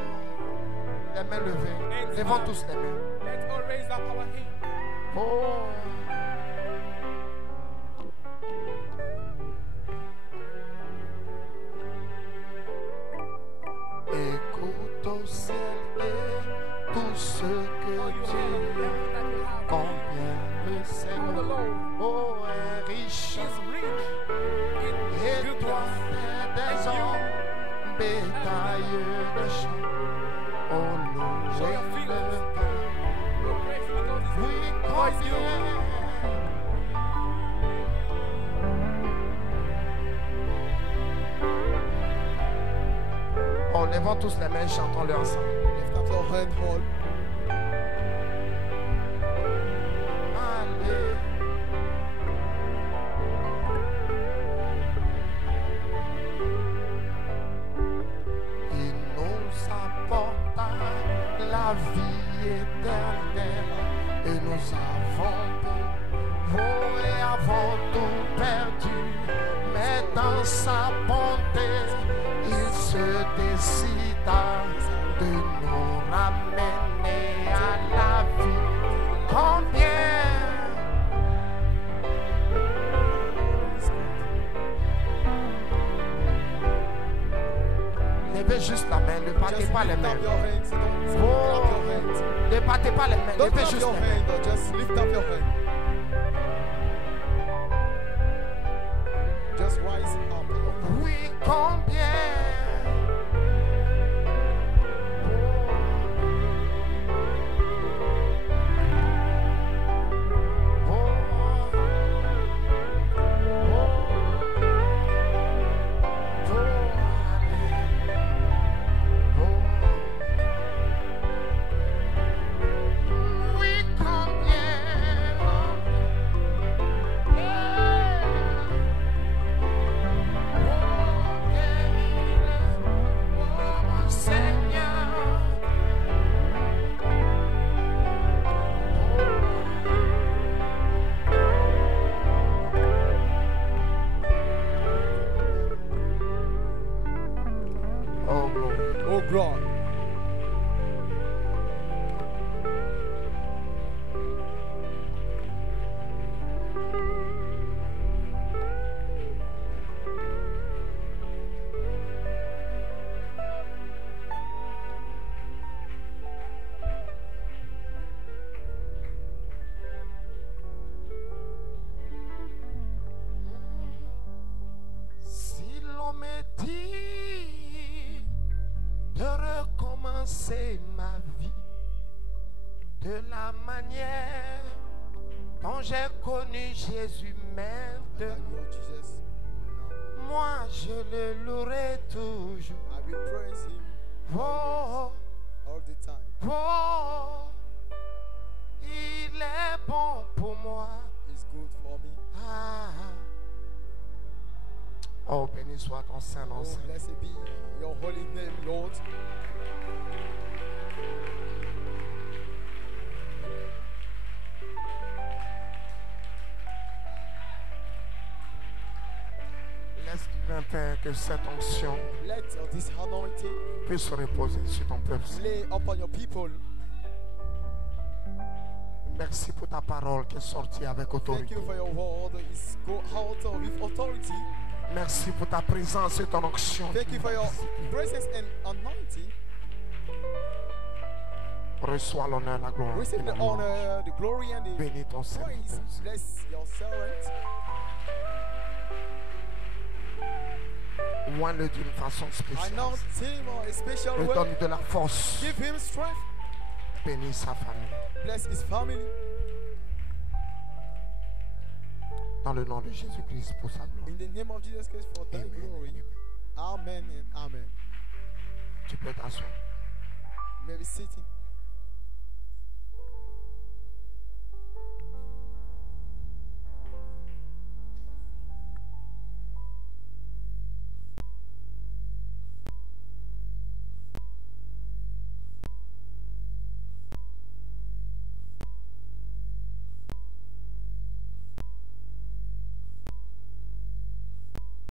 les mains levées. Levons tous les mains. Oh. Écoute au ciel et tout ce que Dieu combien le Seigneur oh est riche. Et toi des hommes, bétail de champ, oh louez le temps. Oui, combien. Oh, levons tous les mains, chantons-le ensemble. Lift up your hand, hold. La vie éternelle et nous avons tout perdu, mais dans sa bonté il se décida de nous ramener à la vie. Combien levez juste la main, ne battez pas les mains. Oh, ne battez pas les mains, levez juste les mains. Just lift up your hand. Just rise up. Oui, combien? C'est ma vie de la manière dont j'ai connu Jésus maintenant. Moi je le louerai toujours. I will praise him oh, all the time. Oh, il est bon pour moi. It's good for me. Ah. Oh, béni soit ton Saint-Nom. Oh, blessed be your holy name, Lord. Laisse, divin Père, que cette onction puisse se reposer sur ton peuple. Lay upon your people. Merci pour ta parole qui est sortie avec autorité. Thank you for your word. It's go out with authority. Merci pour ta présence et ton onction. Thank you for your presence and anointing. Reçois l'honneur, la gloire. Receive the honor, the glory and the bénis ton praise. Bless your servant. Oins-le d'une façon spéciale. Lui donne de la force. Give him strength. Bénis sa famille. Bless his family. Dans le nom de Jésus-Christ pour sa gloire. In the name of Jesus Christ for thy glory. Amen and amen. Tu peux t'asseoir. You may be sitting.